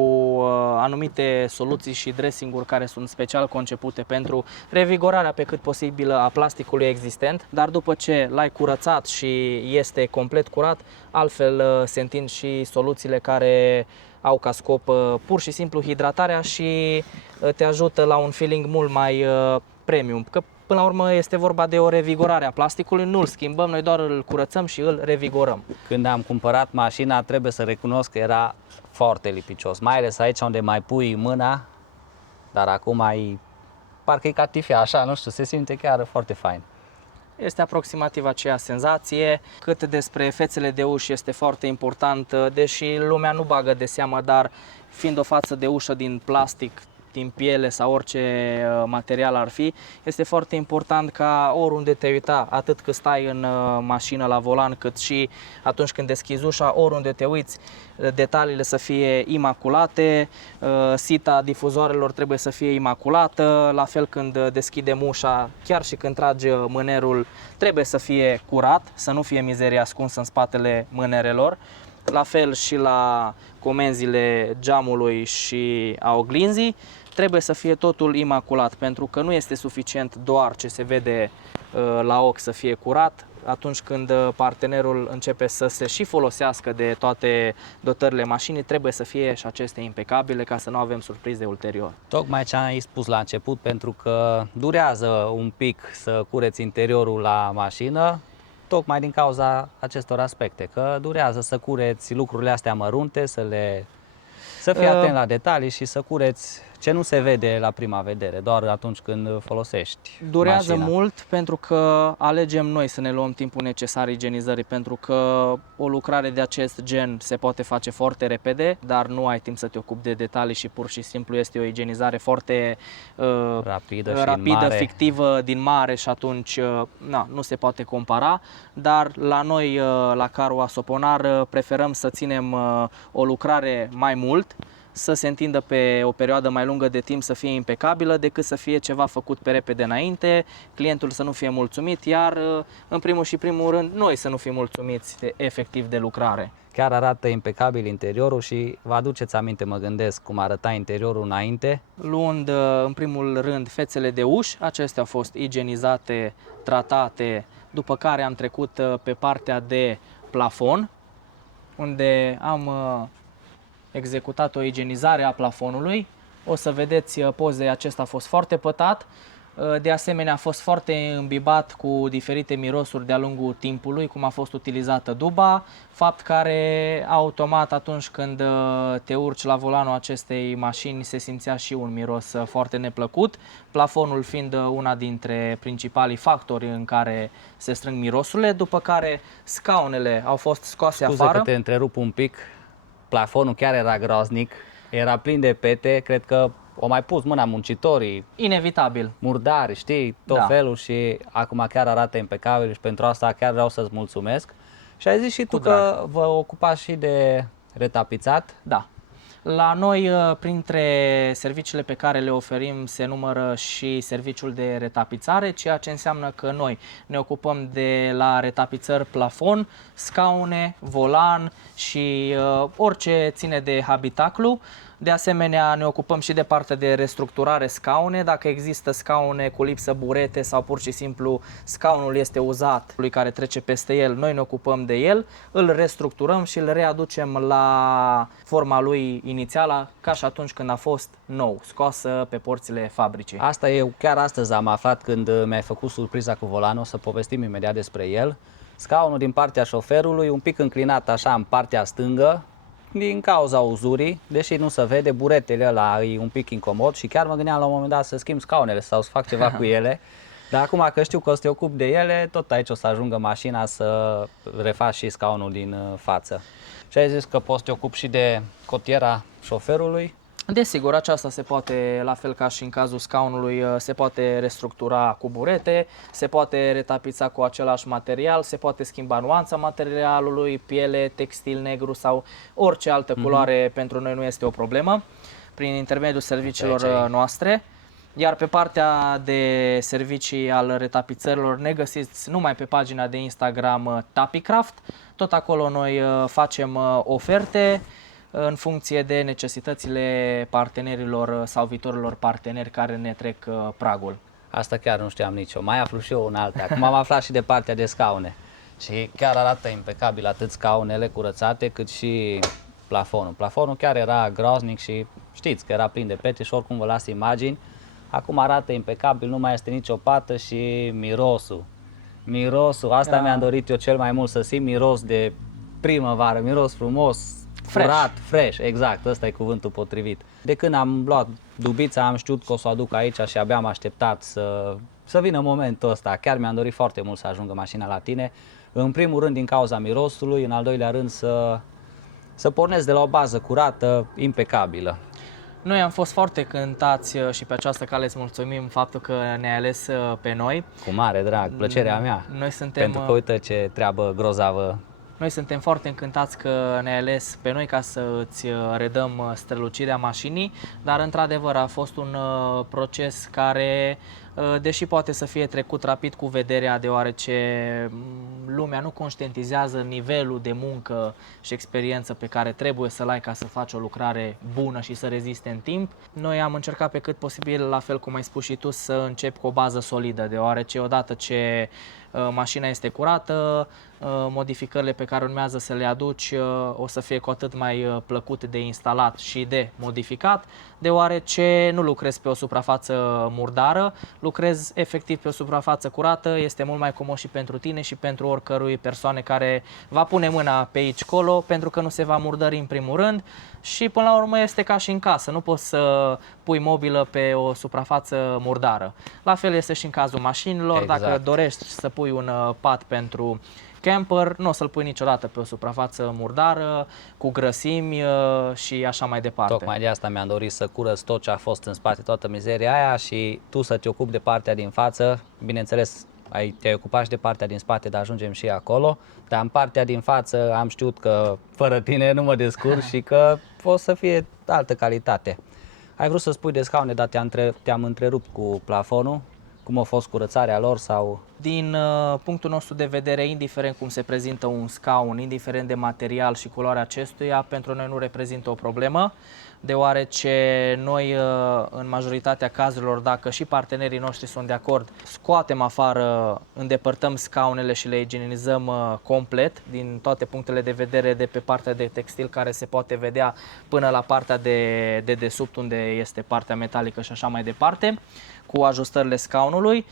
anumite soluții și dressing-uri care sunt special concepute pentru revigorarea pe cât posibilă a plasticului existent, dar după ce l-ai curățat și este complet curat, altfel se întind și soluțiile care au ca scop pur și simplu hidratarea și te ajută la un feeling mult mai premium. Că până la urmă este vorba de o revigorare a plasticului, nu îl schimbăm, noi doar îl curățăm și îl revigorăm. Când am cumpărat mașina, trebuie să recunosc că era foarte lipicios, mai ales aici unde mai pui mâna, dar acum parcă e catifea așa, nu știu, se simte chiar foarte fain. Este aproximativ aceeași senzație. Cât despre fețele de uși este foarte important, deși lumea nu bagă de seamă, dar fiind o față de ușă din plastic, din piele sau orice material ar fi, este foarte important ca oriunde te uita, atât cât stai în mașină la volan, cât și atunci când deschizi ușa, oriunde te uiți, detaliile să fie imaculate, sita difuzoarelor trebuie să fie imaculată, la fel când deschidem ușa, chiar și când tragi mânerul, trebuie să fie curat, să nu fie mizerie ascunsă în spatele mânerelor. La fel și la comenzile geamului și a oglinzii, trebuie să fie totul imaculat, pentru că nu este suficient doar ce se vede la ochi să fie curat. Atunci când partenerul începe să se și folosească de toate dotările mașinii, trebuie să fie și acestea impecabile ca să nu avem surprize ulterior. Tocmai ce ai spus la început, pentru că durează un pic să cureți interiorul la mașină, tocmai din cauza acestor aspecte, că durează să cureți lucrurile astea mărunte, să fii atent la detalii și să cureți ce nu se vede la prima vedere, doar atunci când folosești Durează mașina. mult pentru că alegem noi să ne luăm timpul necesar igienizării, pentru că o lucrare de acest gen se poate face foarte repede, dar nu ai timp să te ocupi de detalii și pur și simplu este o igienizare foarte rapidă, fictivă, din mare și atunci nu se poate compara, dar la noi, la Caro Soponar, preferăm să ținem o lucrare mai mult, să se întindă pe o perioadă mai lungă de timp, să fie impecabilă, decât să fie ceva făcut pe repede înainte, clientul să nu fie mulțumit, iar în primul și primul rând noi să nu fim mulțumiți efectiv de lucrare. Chiar arată impecabil interiorul și vă aduceți aminte, mă gândesc, cum arăta interiorul înainte? Luând în primul rând fețele de uși, acestea au fost igienizate, tratate, după care am trecut pe partea de plafon, unde am executat o igienizare a plafonului. O să vedeți poze, acesta a fost foarte pătat. De asemenea, a fost foarte îmbibat cu diferite mirosuri de-a lungul timpului, cum a fost utilizată duba, fapt care automat atunci când te urci la volanul acestei mașini se simțea și un miros foarte neplăcut, plafonul fiind una dintre principalii factori în care se strâng mirosurile, după care scaunele au fost scoase Scuze afară. că te întrerup un pic, plafonul chiar era groaznic, era plin de pete, cred că o mai pus mâna muncitorii, Inevitabil. murdari, știi, tot Da. felul și acum chiar arată impecabil și pentru asta chiar vreau să-ți mulțumesc. Și ai zis și tu că vă ocupați și de retapizat. Da. La noi, printre serviciile pe care le oferim, se numără și serviciul de retapizare, ceea ce înseamnă că noi ne ocupăm de la retapizări plafon, scaune, volan și orice ține de habitaclu. De asemenea, ne ocupăm și de partea de restructurare scaune. Dacă există scaune cu lipsă burete sau pur și simplu scaunul este uzat, lui care trece peste el, noi ne ocupăm de el, îl restructurăm și îl readucem la forma lui inițială, ca și atunci când a fost nou, scoasă pe porțile fabricii. Asta eu chiar astăzi am aflat când mi-ai făcut surpriza cu volanul, o să povestim imediat despre el. Scaunul din partea șoferului, un pic înclinat așa în partea stângă, din cauza uzurii, deși nu se vede, buretele ăla e un pic incomod și chiar mă gândeam la un moment dat să schimb scaunele sau să fac ceva cu ele. Dar acum că știu că o să te ocup de ele, tot aici o să ajungă mașina să refaci și scaunul din față. Și ai zis că poți să te ocupi și de cotiera șoferului. Desigur, aceasta se poate, la fel ca și în cazul scaunului, se poate restructura cu burete, se poate retapița cu același material, se poate schimba nuanța materialului, piele, textil negru sau orice altă culoare, pentru noi nu este o problemă, prin intermediul serviciilor noastre. Iar pe partea de servicii al retapizărilor ne găsiți numai pe pagina de Instagram Tapicraft. Tot acolo noi facem oferte în funcție de necesitățile partenerilor sau viitorilor parteneri care ne trec pragul. Asta chiar nu știam nici eu. Mai aflu și eu un alt. Acum am aflat și de partea de scaune. Și chiar arată impecabil atât scaunele curățate cât și plafonul. Plafonul chiar era groaznic și știți că era plin de pete și oricum vă las imagini. Acum arată impecabil, nu mai este nicio pată și mirosul. Mirosul, asta mi-am dorit eu cel mai mult, să simt miros de primăvară, miros frumos, curat, fresh, exact, ăsta e cuvântul potrivit. De când am luat dubița, am știut că o să o aduc aici și abia am așteptat să vină momentul ăsta. Chiar mi-am dorit foarte mult să ajungă mașina la tine. În primul rând din cauza mirosului, în al doilea rând să pornesc de la o bază curată, impecabilă. Noi am fost foarte cântați și pe această cale îți mulțumim faptul că ne-ai ales pe noi. Cu mare drag, plăcerea mea. Noi suntem, pentru că uite ce treabă grozavă. Noi suntem foarte încântați că ne-ai ales pe noi ca să îți redăm strălucirea mașinii, dar într-adevăr a fost un proces care, deși poate să fie trecut rapid cu vederea, deoarece lumea nu conștientizează nivelul de muncă și experiență pe care trebuie să-l ai ca să faci o lucrare bună și să reziste în timp, noi am încercat pe cât posibil, la fel cum ai spus și tu, să începi cu o bază solidă, deoarece odată ce mașina este curată, modificările pe care urmează să le aduci o să fie cu atât mai plăcut de instalat și de modificat, deoarece nu lucrezi pe o suprafață murdară, lucrezi efectiv pe o suprafață curată, este mult mai comod și pentru tine și pentru oricărui persoane care va pune mâna pe aici colo, pentru că nu se va murdări în primul rând și până la urmă este ca și în casă, nu poți să pui mobilă pe o suprafață murdară. La fel este și în cazul mașinilor, exact. Dacă dorești să pui un pat pentru camper, nu o să-l pui niciodată pe o suprafață murdară, cu grăsimi și așa mai departe. Tocmai de asta mi-am dorit să curăț tot ce a fost în spate, toată mizeria aia și tu să te ocupi de partea din față. Bineînțeles, te-ai ocupat și de partea din spate, dar ajungem și acolo. Dar în partea din față am știut că fără tine nu mă descurc și că o să fie altă calitate. Ai vrut să spui de scaune, dar te-am întrerupt cu plafonul. Cum a fost curățarea lor sau... Din punctul nostru de vedere, indiferent cum se prezintă un scaun, indiferent de material și culoarea acestuia, pentru noi nu reprezintă o problemă, deoarece noi, în majoritatea cazurilor, dacă și partenerii noștri sunt de acord, scoatem afară, îndepărtăm scaunele și le igienizăm complet, din toate punctele de vedere, de pe partea de textil care se poate vedea până la partea de dedesubt, unde este partea metalică și așa mai departe, cu ajustările scaunului.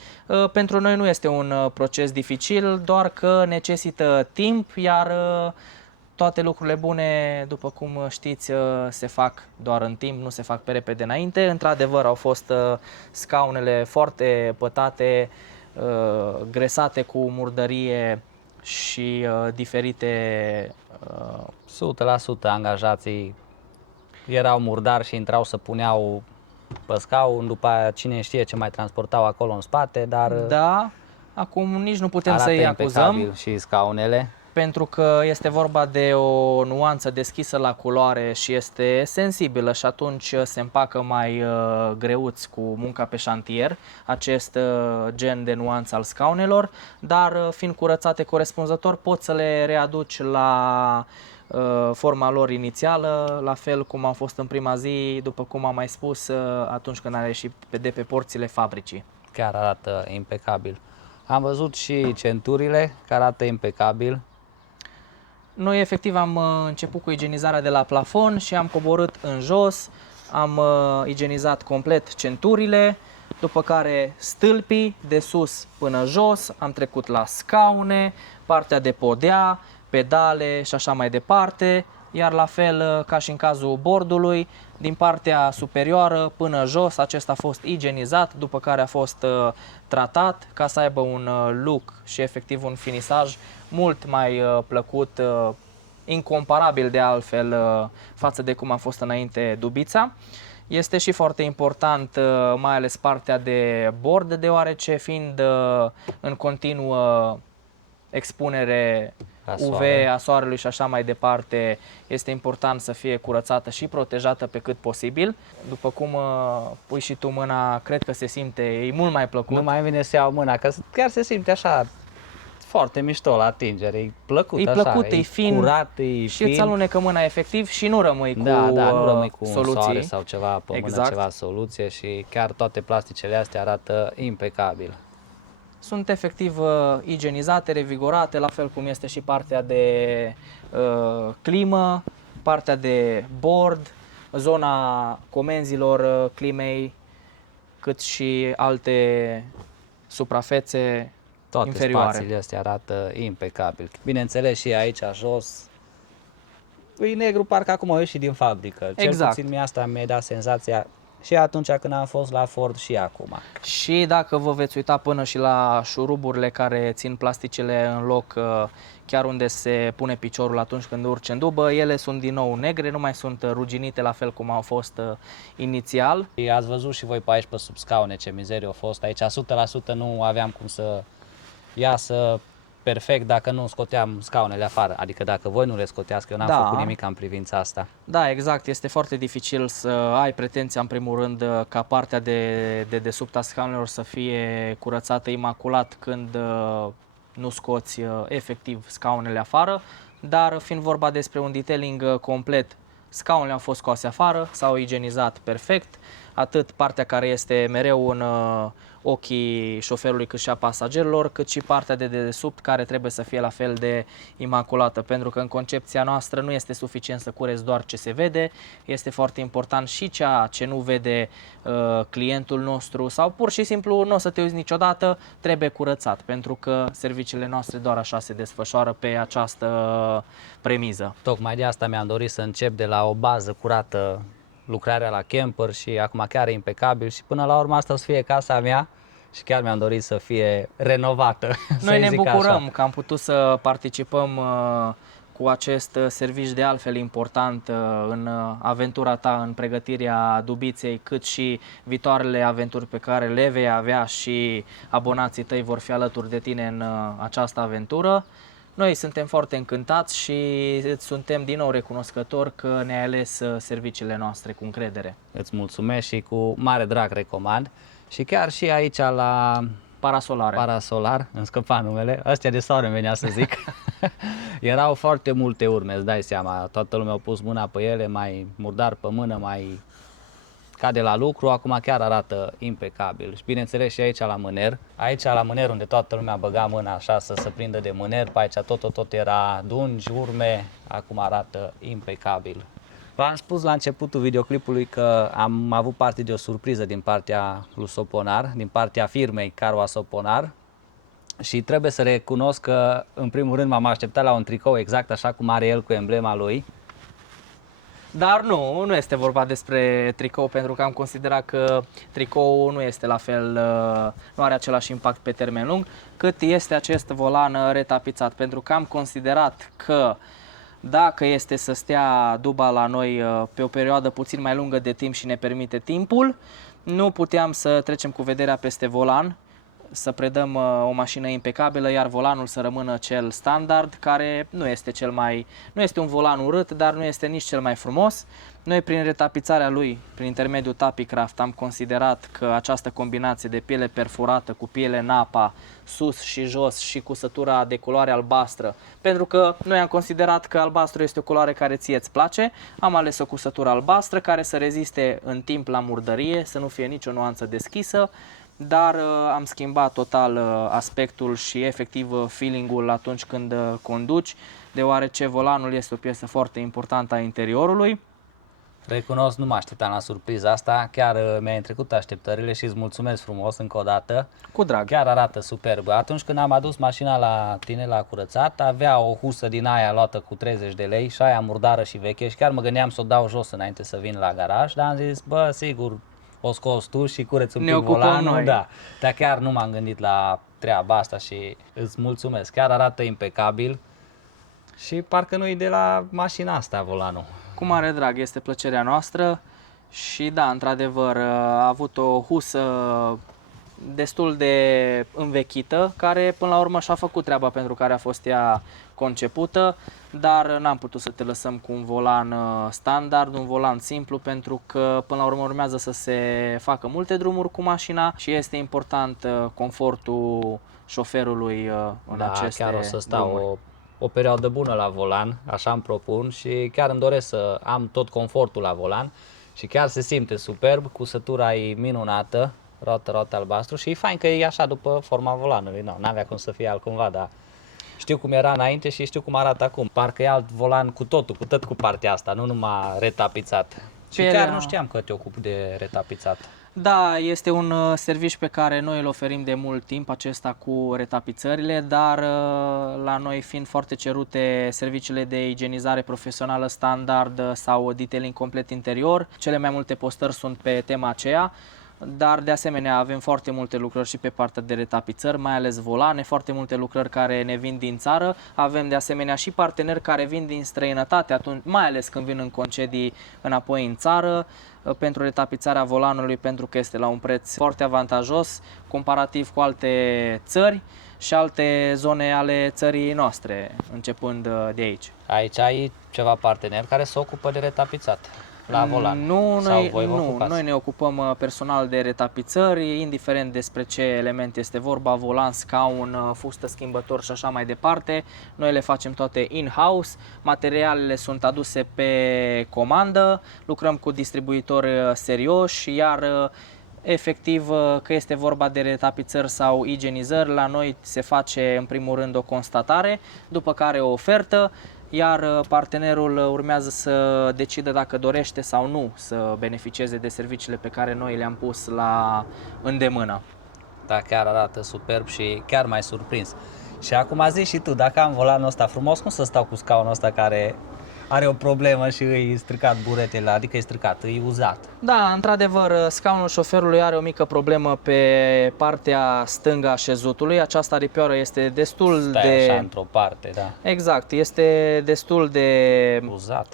Pentru noi nu este un proces dificil, doar că necesită timp, iar toate lucrurile bune, după cum știți, se fac doar în timp, nu se fac pe repede înainte. Într-adevăr, au fost scaunele foarte pătate, gresate cu murdărie și diferite... 100% angajații erau murdari și intrau să puneau pe scaun, după aia cine știe ce mai transportau acolo în spate, dar Da, acum nici nu putem arată să-i acuzăm, impecabil și scaunele. pentru că este vorba de o nuanță deschisă la culoare și este sensibilă și atunci se împacă mai greuți cu munca pe șantier, acest gen de nuanță al scaunelor, dar fiind curățate corespunzător poți să le readuci la forma lor inițială, la fel cum au fost în prima zi, după cum am mai spus, atunci când a ieșit de pe porțile fabricii. Chiar arată impecabil. Am văzut și centurile care arată impecabil. Noi efectiv am început cu igienizarea de la plafon și am coborât în jos, am igienizat complet centurile, după care stâlpii de sus până jos, am trecut la scaune, partea de podea, pedale și așa mai departe, iar la fel ca și în cazul bordului, din partea superioară până jos, acesta a fost igienizat, după care a fost tratat ca să aibă un look și efectiv un finisaj mult mai plăcut, incomparabil de altfel față de cum a fost înainte dubița. Este și foarte important, mai ales partea de bord, deoarece fiind în continuă expunere UV, a soarelui și așa mai departe, este important să fie curățată și protejată pe cât posibil. După cum pui și tu mâna, cred că se simte, e mult mai plăcut. Nu mai vine să iau mâna, că chiar se simte așa foarte mișto la atingere, e plăcut, E așa, plăcut, e fin, curat, e și fin. îți alunecă mâna efectiv și nu rămâi cu nu rămâi cu un soluții. soare sau ceva pe mână, Exact. ceva soluție și chiar toate plasticele astea arată impecabil. Sunt efectiv igienizate, revigorate, la fel cum este și partea de climă, partea de bord, zona comenzilor climei, cât și alte suprafețe Toate inferioare. spațiile astea arată impecabil. Bineînțeles și aici jos, e negru parcă acum au ieșit din fabrică. Cel Exact. puțin mie asta mi-a dat senzația și atunci când am fost la Ford și acum. Și dacă vă veți uita până și la șuruburile care țin plasticele în loc, chiar unde se pune piciorul atunci când urci în dubă, ele sunt din nou negre, nu mai sunt ruginite la fel cum au fost inițial. Ați văzut și voi pe aici pe sub scaune ce mizerie a fost aici. 100% nu aveam cum să iasă perfect dacă nu scoteam scaunele afară. Adică dacă voi nu le scoteați, că eu n-am făcut nimic în privința asta. Da, exact. Este foarte dificil să ai pretenția, în primul rând, ca partea de dedesubt a scaunelor să fie curățată imaculat când nu scoți efectiv scaunele afară, dar fiind vorba despre un detailing complet, scaunele au fost scoase afară, s-au igienizat perfect, atât partea care este mereu în ochii șoferului cât și a pasagerilor, cât și partea de dedesubt care trebuie să fie la fel de imaculată, pentru că în concepția noastră nu este suficient să cureți doar ce se vede, este foarte important și ceea ce nu vede clientul nostru sau pur și simplu nu o să te uiți niciodată, trebuie curățat, pentru că serviciile noastre doar așa se desfășoară pe această premiză. Tocmai de asta mi-am dorit să încep de la o bază curată, lucrarea la camper și acum chiar e impecabil și până la urmă asta o să fie casa mea și chiar mi-am dorit să fie renovată. Noi ne bucurăm că am putut să participăm cu acest serviciu de altfel important în aventura ta, în pregătirea Dubiței, cât și viitoarele aventuri pe care le vei avea și abonații tăi vor fi alături de tine în această aventură. Noi suntem foarte încântați și îți suntem din nou recunoscători că ne-ai ales serviciile noastre cu încredere. Îți mulțumesc și cu mare drag recomand. Și chiar și aici la Parasolare. Parasolar, îmi scăpa numele, ăstea de soare îmi venea să zic. Erau foarte multe urme, îți dai seama, toată lumea a pus mâna pe ele, mai murdar pe mână, mai ca de la lucru, acum chiar arată impecabil. Și bineînțeles și aici la mâner, unde toată lumea băga mâna așa să se prindă de mâner, pe aici tot era dungi, urme, acum arată impecabil. V-am spus la începutul videoclipului că am avut parte de o surpriză din partea lui Soponar, din partea firmei Carua Soponar, și trebuie să recunosc că în primul rând m-am așteptat la un tricou exact așa cum are el cu emblema lui. Dar nu este vorba despre tricou, pentru că am considerat că tricoul nu este la fel, nu are același impact pe termen lung, cât este acest volan retapizat, pentru că am considerat că dacă este să stea duba la noi pe o perioadă puțin mai lungă de timp și ne permite timpul, nu puteam să trecem cu vederea peste volan, să predăm o mașină impecabilă, iar volanul să rămână cel standard, care nu este un volan urât, dar nu este nici cel mai frumos. Noi, prin retapizarea lui, prin intermediul Tapicraft, am considerat că această combinație de piele perforată cu piele napa, sus și jos, și cusătura de culoare albastră, pentru că noi am considerat că albastru este o culoare care ție îți place, am ales o cusătură albastră care să reziste în timp la murdărie, să nu fie nicio nuanță deschisă, dar am schimbat total aspectul și efectiv feeling-ul atunci când conduci, deoarece volanul este o piesă foarte importantă a interiorului. Recunosc, nu mă așteptam la surpriza asta, chiar mi-a trecut așteptările și îți mulțumesc frumos încă o dată. Cu drag. Chiar arată superb. Atunci când am adus mașina la tine la curățat, avea o husă din aia luată cu 30 de lei și aia murdară și veche și chiar mă gândeam să o dau jos înainte să vin la garaj, dar am zis, bă, sigur, o scoți tu și cureți un pic volanul. noi. Da. Dar chiar nu m-am gândit la treaba asta și îți mulțumesc. Chiar arată impecabil și parcă nu e de la mașina asta volanul. Cu mare drag, este plăcerea noastră și da, într-adevăr, a avut o husă destul de învechită, care până la urmă și-a făcut treaba pentru care a fost ea concepută, dar n-am putut să te lăsăm cu un volan standard, un volan simplu, pentru că până la urmă urmează să se facă multe drumuri cu mașina și este important confortul șoferului în aceste chiar o să stau drumuri. o perioadă bună la volan, așa îmi propun și chiar îmi doresc să am tot confortul la volan și chiar se simte superb, cusătura e minunată, roată albastru și e fain că e așa după forma volanului, n-avea cum să fie altcumva, dar știu cum era înainte și știu cum arată acum, parcă e alt volan cu totul, cu partea asta, nu numai retapizat. Și chiar nu știam că te ocupi de retapizat. Da, este un serviciu pe care noi îl oferim de mult timp, acesta cu retapizările, dar la noi fiind foarte cerute serviciile de igienizare profesională standard sau detailing complet interior, cele mai multe postări sunt pe tema aceea. Dar de asemenea avem foarte multe lucrări și pe partea de retapizări, mai ales volane, foarte multe lucrări care ne vin din țară. Avem de asemenea și parteneri care vin din străinătate, atunci, mai ales când vin în concedii înapoi în țară, pentru retapizarea volanului, pentru că este la un preț foarte avantajos comparativ cu alte țări și alte zone ale țării noastre, începând de aici. Aici ai ceva parteneri care se ocupă de retapizat la volan. Noi ne ocupăm personal de retapizări, indiferent despre ce element este vorba, volan, scaun, fustă, schimbător și așa mai departe. Noi le facem toate in-house, materialele sunt aduse pe comandă, lucrăm cu distribuitori serioși, iar efectiv că este vorba de retapizări sau igienizări, la noi se face în primul rând o constatare, după care o ofertă, iar partenerul urmează să decidă dacă dorește sau nu să beneficieze de serviciile pe care noi le-am pus la îndemână. Da, chiar arată superb și chiar m-ai surprins. Și acum zi și tu, dacă am volanul ăsta frumos, cum să stau cu scaunul ăsta care are o problemă și îi stricat buretele, adică e stricat, e uzat? Da, într-adevăr, scaunul șoferului are o mică problemă pe partea stângă a șezutului. Această aripioară este destul de... așa, într-o parte, da. Exact, este destul de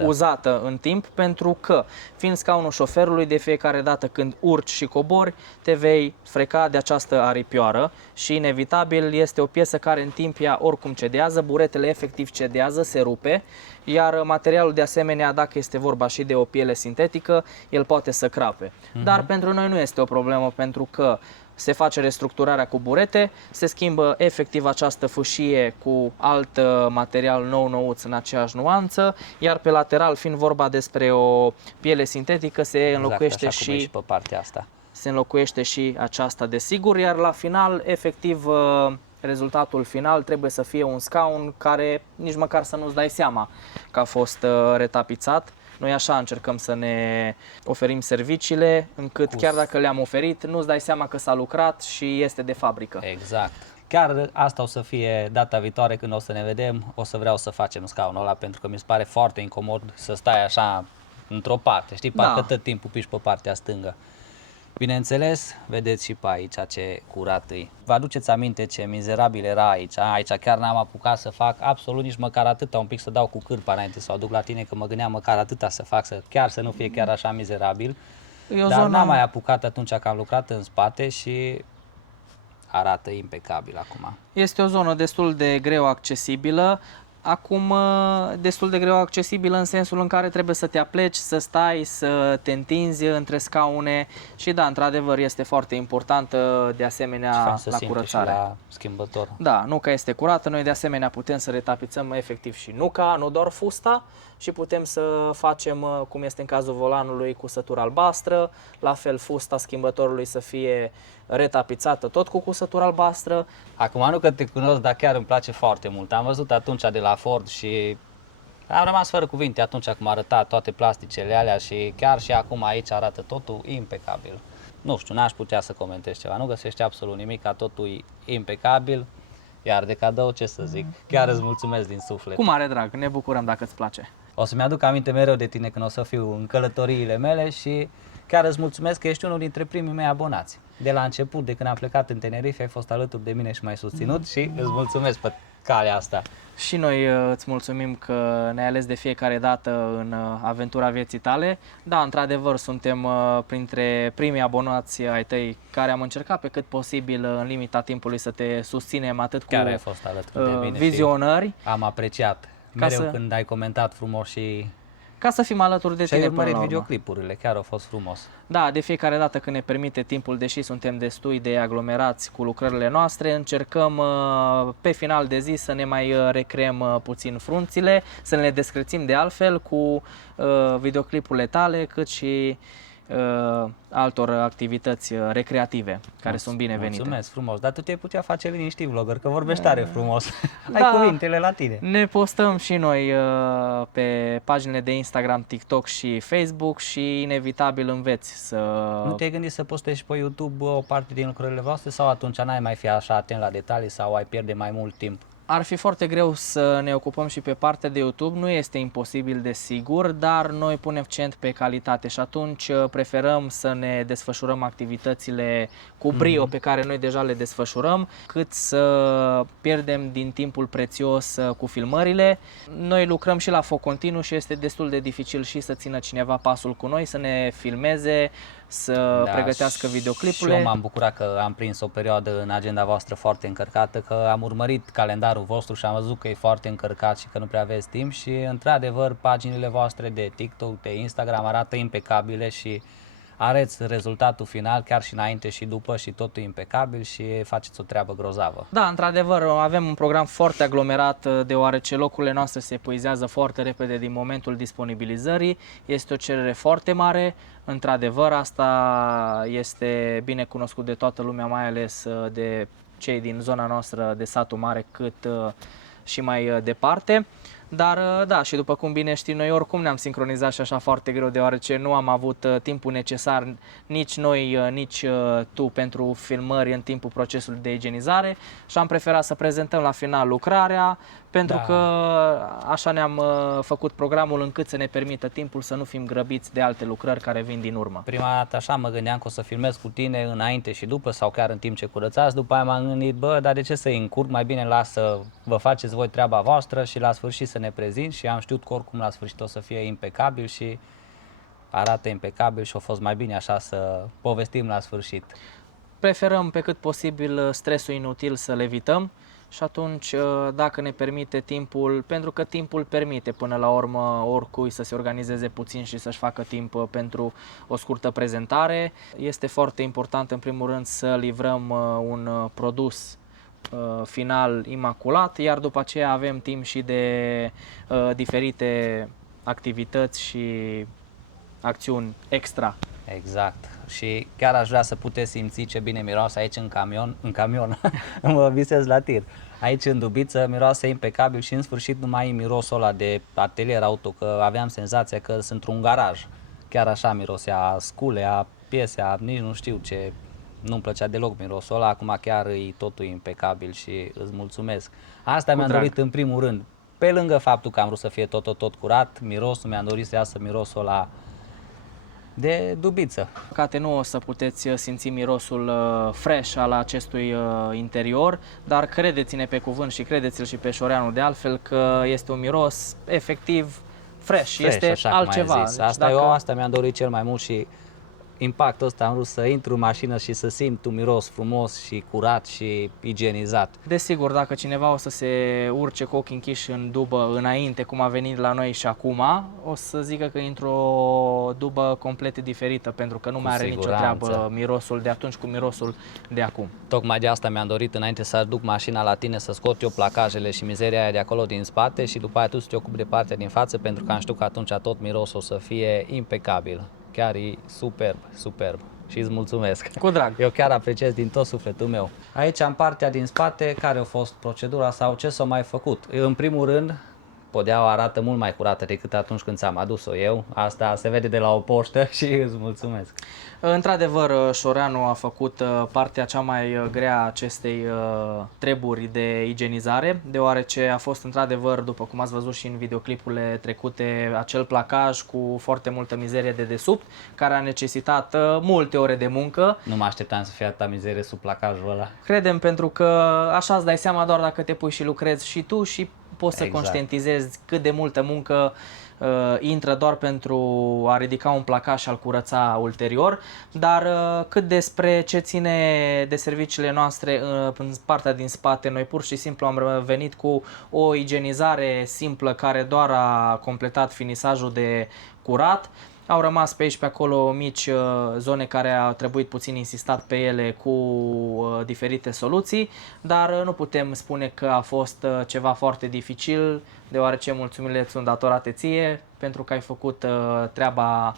uzată în timp, pentru că, fiind scaunul șoferului, de fiecare dată când urci și cobori, te vei freca de această aripioară și, inevitabil, este o piesă care în timp ea oricum cedează, buretele efectiv cedează, se rupe, iar materialul de asemenea, dacă este vorba și de o piele sintetică, el poate să crape. Dar pentru noi nu este o problemă, pentru că se face restructurarea cu burete, se schimbă efectiv această fâșie cu alt material nou-nouț în aceeași nuanță, iar pe lateral, fiind vorba despre o piele sintetică, se înlocuiește așa cum e și pe partea asta. se înlocuiește și aceasta, desigur, iar la final, efectiv, rezultatul final trebuie să fie un scaun care nici măcar să nu-ți dai seama că a fost retapizat. Noi așa încercăm să ne oferim serviciile, încât chiar dacă le-am oferit, nu-ți dai seama că s-a lucrat și este de fabrică. Exact. Chiar asta o să fie data viitoare când o să ne vedem, o să vreau să facem scaunul ăla, pentru că mi se pare foarte incomod să stai așa într-o parte, știi, parcă tot timpul piși pe partea stângă. Bineînțeles, vedeți și pe aici ce curat e. Vă aduceți aminte ce mizerabil era aici? Aici chiar n-am apucat să fac absolut nici măcar atâta, un pic să dau cu cârpa înainte să o aduc la tine, că mă gândeam măcar atâta să fac, să nu fie chiar așa mizerabil. Dar n-am mai apucat atunci că am lucrat în spate și arată impecabil acum. Este o zonă destul de greu accesibilă. Acum, destul de greu accesibilă în sensul în care trebuie să te apleci, să stai, să te întinzi între scaune și da, într-adevăr este foarte importantă de asemenea la curățare. Și la schimbător. Da, nuca este curată, noi de asemenea putem să retapizăm efectiv și nuca, nu doar fusta, și putem să facem, cum este în cazul volanului, cusătură albastră, la fel fusta schimbătorului să fie retapizată tot cu cusătură albastră. Acum nu că te cunosc, dar chiar îmi place foarte mult. Am văzut atunci de la Ford și am rămas fără cuvinte atunci cum arăta toate plasticele alea și chiar și acum aici arată totul impecabil. Nu știu, n-aș putea să comentez ceva, nu găsești absolut nimic, ca totul e impecabil. Iar de cadou, ce să zic, chiar îți mulțumesc din suflet. Cu mare drag, ne bucurăm dacă îți place. O să-mi aduc aminte mereu de tine când o să fiu în călătoriile mele și chiar îți mulțumesc că ești unul dintre primii mei abonați. De la început, de când am plecat în Tenerife, ai fost alături de mine și m-ai susținut și îți mulțumesc pe calea asta. Și noi îți mulțumim că ne-ai ales de fiecare dată în aventura vieții tale. Da, într-adevăr, suntem printre primii abonați ai tăi care am încercat pe cât posibil în limita timpului să te susținem atât Chiar cu ai fost alături de mine vizionări. Am apreciat mereu când ai comentat frumos și ca să fim alături de tine. Și ai urmărit videoclipurile, chiar au fost frumos. Da, de fiecare dată când ne permite timpul, deși suntem destui de aglomerați cu lucrările noastre, încercăm pe final de zi să ne mai recreăm puțin frunțile, să ne le descrețim de altfel cu videoclipurile tale, cât și altor activități recreative care sunt binevenite. Mulțumesc frumos, dar tu te-ai putea face liniștit vlogger, că vorbești tare frumos. Ai cuvintele la tine. Ne postăm și noi pe paginile de Instagram, TikTok și Facebook și inevitabil înveți să... Nu te-ai gândit să postezi și pe YouTube o parte din lucrările voastre sau atunci n-ai mai fi așa atent la detalii sau ai pierde mai mult timp? Ar fi foarte greu să ne ocupăm și pe partea de YouTube, nu este imposibil de sigur, dar noi punem accent pe calitate și atunci preferăm să ne desfășurăm activitățile cu brio pe care noi deja le desfășurăm, cât să pierdem din timpul prețios cu filmările. Noi lucrăm și la foc continuu și este destul de dificil și să țină cineva pasul cu noi, să ne filmeze, să pregătească videoclipurile. Și eu m-am bucurat că am prins o perioadă în agenda voastră foarte încărcată, că am urmărit calendarul vostru și am văzut că e foarte încărcat și că nu prea aveți timp și într-adevăr paginile voastre de TikTok, de Instagram arată impecabile și areți rezultatul final chiar și înainte și după și totul impecabil și faceți o treabă grozavă. Da, într-adevăr, avem un program foarte aglomerat deoarece locurile noastre se epuizează foarte repede din momentul disponibilizării. Este o cerere foarte mare, într-adevăr, asta este bine cunoscut de toată lumea, mai ales de cei din zona noastră de satul mare, cât și mai departe. Dar da, și după cum bine știi, noi oricum ne-am sincronizat și așa foarte greu, deoarece nu am avut timpul necesar, nici noi, nici tu, pentru filmări în timpul procesului de igienizare și am preferat să prezentăm la final lucrarea, pentru că așa ne-am făcut programul încât să ne permită timpul să nu fim grăbiți de alte lucrări care vin din urmă. Prima dată așa mă gândeam că o să filmez cu tine înainte și după sau chiar în timp ce curățați, după aia m-am gândit, bă, dar de ce să-i încurc, mai bine las să vă faceți voi treaba voastră și la sfârșit să ne prezint și am știut că oricum la sfârșit o să fie impecabil și arată impecabil și a fost mai bine așa să povestim la sfârșit. Preferăm pe cât posibil stresul inutil să-l evităm și atunci dacă ne permite timpul, pentru că timpul permite până la urmă oricui să se organizeze puțin și să-și facă timp pentru o scurtă prezentare, este foarte important în primul rând să livrăm un produs final imaculat, iar după aceea avem timp și de diferite activități și acțiuni extra. Exact. Și chiar aș vrea să puteți simți ce bine miroase aici în camion, mă visez la tir. Aici în Dubiță miroase impecabil și în sfârșit nu mai e mirosul ăla de atelier auto, că aveam senzația că sunt într-un garaj. Chiar așa mirosea scule, a piese, nici nu știu ce, nu-mi plăcea deloc mirosul ăla, acum chiar e totul impecabil și îți mulțumesc. Asta mi-am dorit în primul rând. Pe lângă faptul că am vrut să fie tot curat, mirosul, mi-am dorit să iasă mirosul ăla de Dubiță. Poate nu o să puteți simți mirosul fresh al acestui interior, dar credeți-ne pe cuvânt și credeți-l și pe Șoreanu de altfel că este un miros efectiv fresh, este așa altceva. Cum ai zis. Asta mi-am dorit cel mai mult și impactul ăsta am vrut să intru în mașină și să simt un miros frumos și curat și igienizat. Desigur, dacă cineva o să se urce cu ochii închiși în dubă înainte, cum a venit la noi și acum, o să zică că e într-o dubă complet diferită, pentru că nu mai are nicio treabă mirosul de atunci cu mirosul de acum. Tocmai de asta mi-am dorit înainte să aduc mașina la tine, să scot eu placajele și mizeria aia de acolo din spate și după aia tu să te ocupi de partea din față, pentru că am știut că atunci tot mirosul o să fie impecabil. Chiar e superb și îți mulțumesc. Cu drag. Eu chiar apreciez din tot sufletul meu. Aici am partea din spate, care a fost procedura sau ce s-a mai făcut. În primul rând, podeaua arată mult mai curată decât atunci când ți-am adus-o eu. Asta se vede de la o poștă și îți mulțumesc. Într-adevăr, Șoreanu a făcut partea cea mai grea a acestei treburi de igienizare, deoarece a fost într-adevăr, după cum ați văzut și în videoclipurile trecute, acel placaj cu foarte multă mizerie de desubt, care a necesitat multe ore de muncă. Nu mă așteptam să fie atâta mizerie sub placajul ăla. Credem, pentru că așa îți dai seama doar dacă te pui și lucrezi și tu și poți să conștientizezi cât de multă muncă intră doar pentru a ridica un placaj și a-l curăța ulterior, dar cât despre ce ține de serviciile noastre în partea din spate, noi pur și simplu am venit cu o igienizare simplă care doar a completat finisajul de curat. Au rămas pe aici pe acolo mici zone care a trebuit puțin insistat pe ele cu diferite soluții, dar nu putem spune că a fost ceva foarte dificil, deoarece mulțumirile sunt datorate ție pentru că ai făcut treaba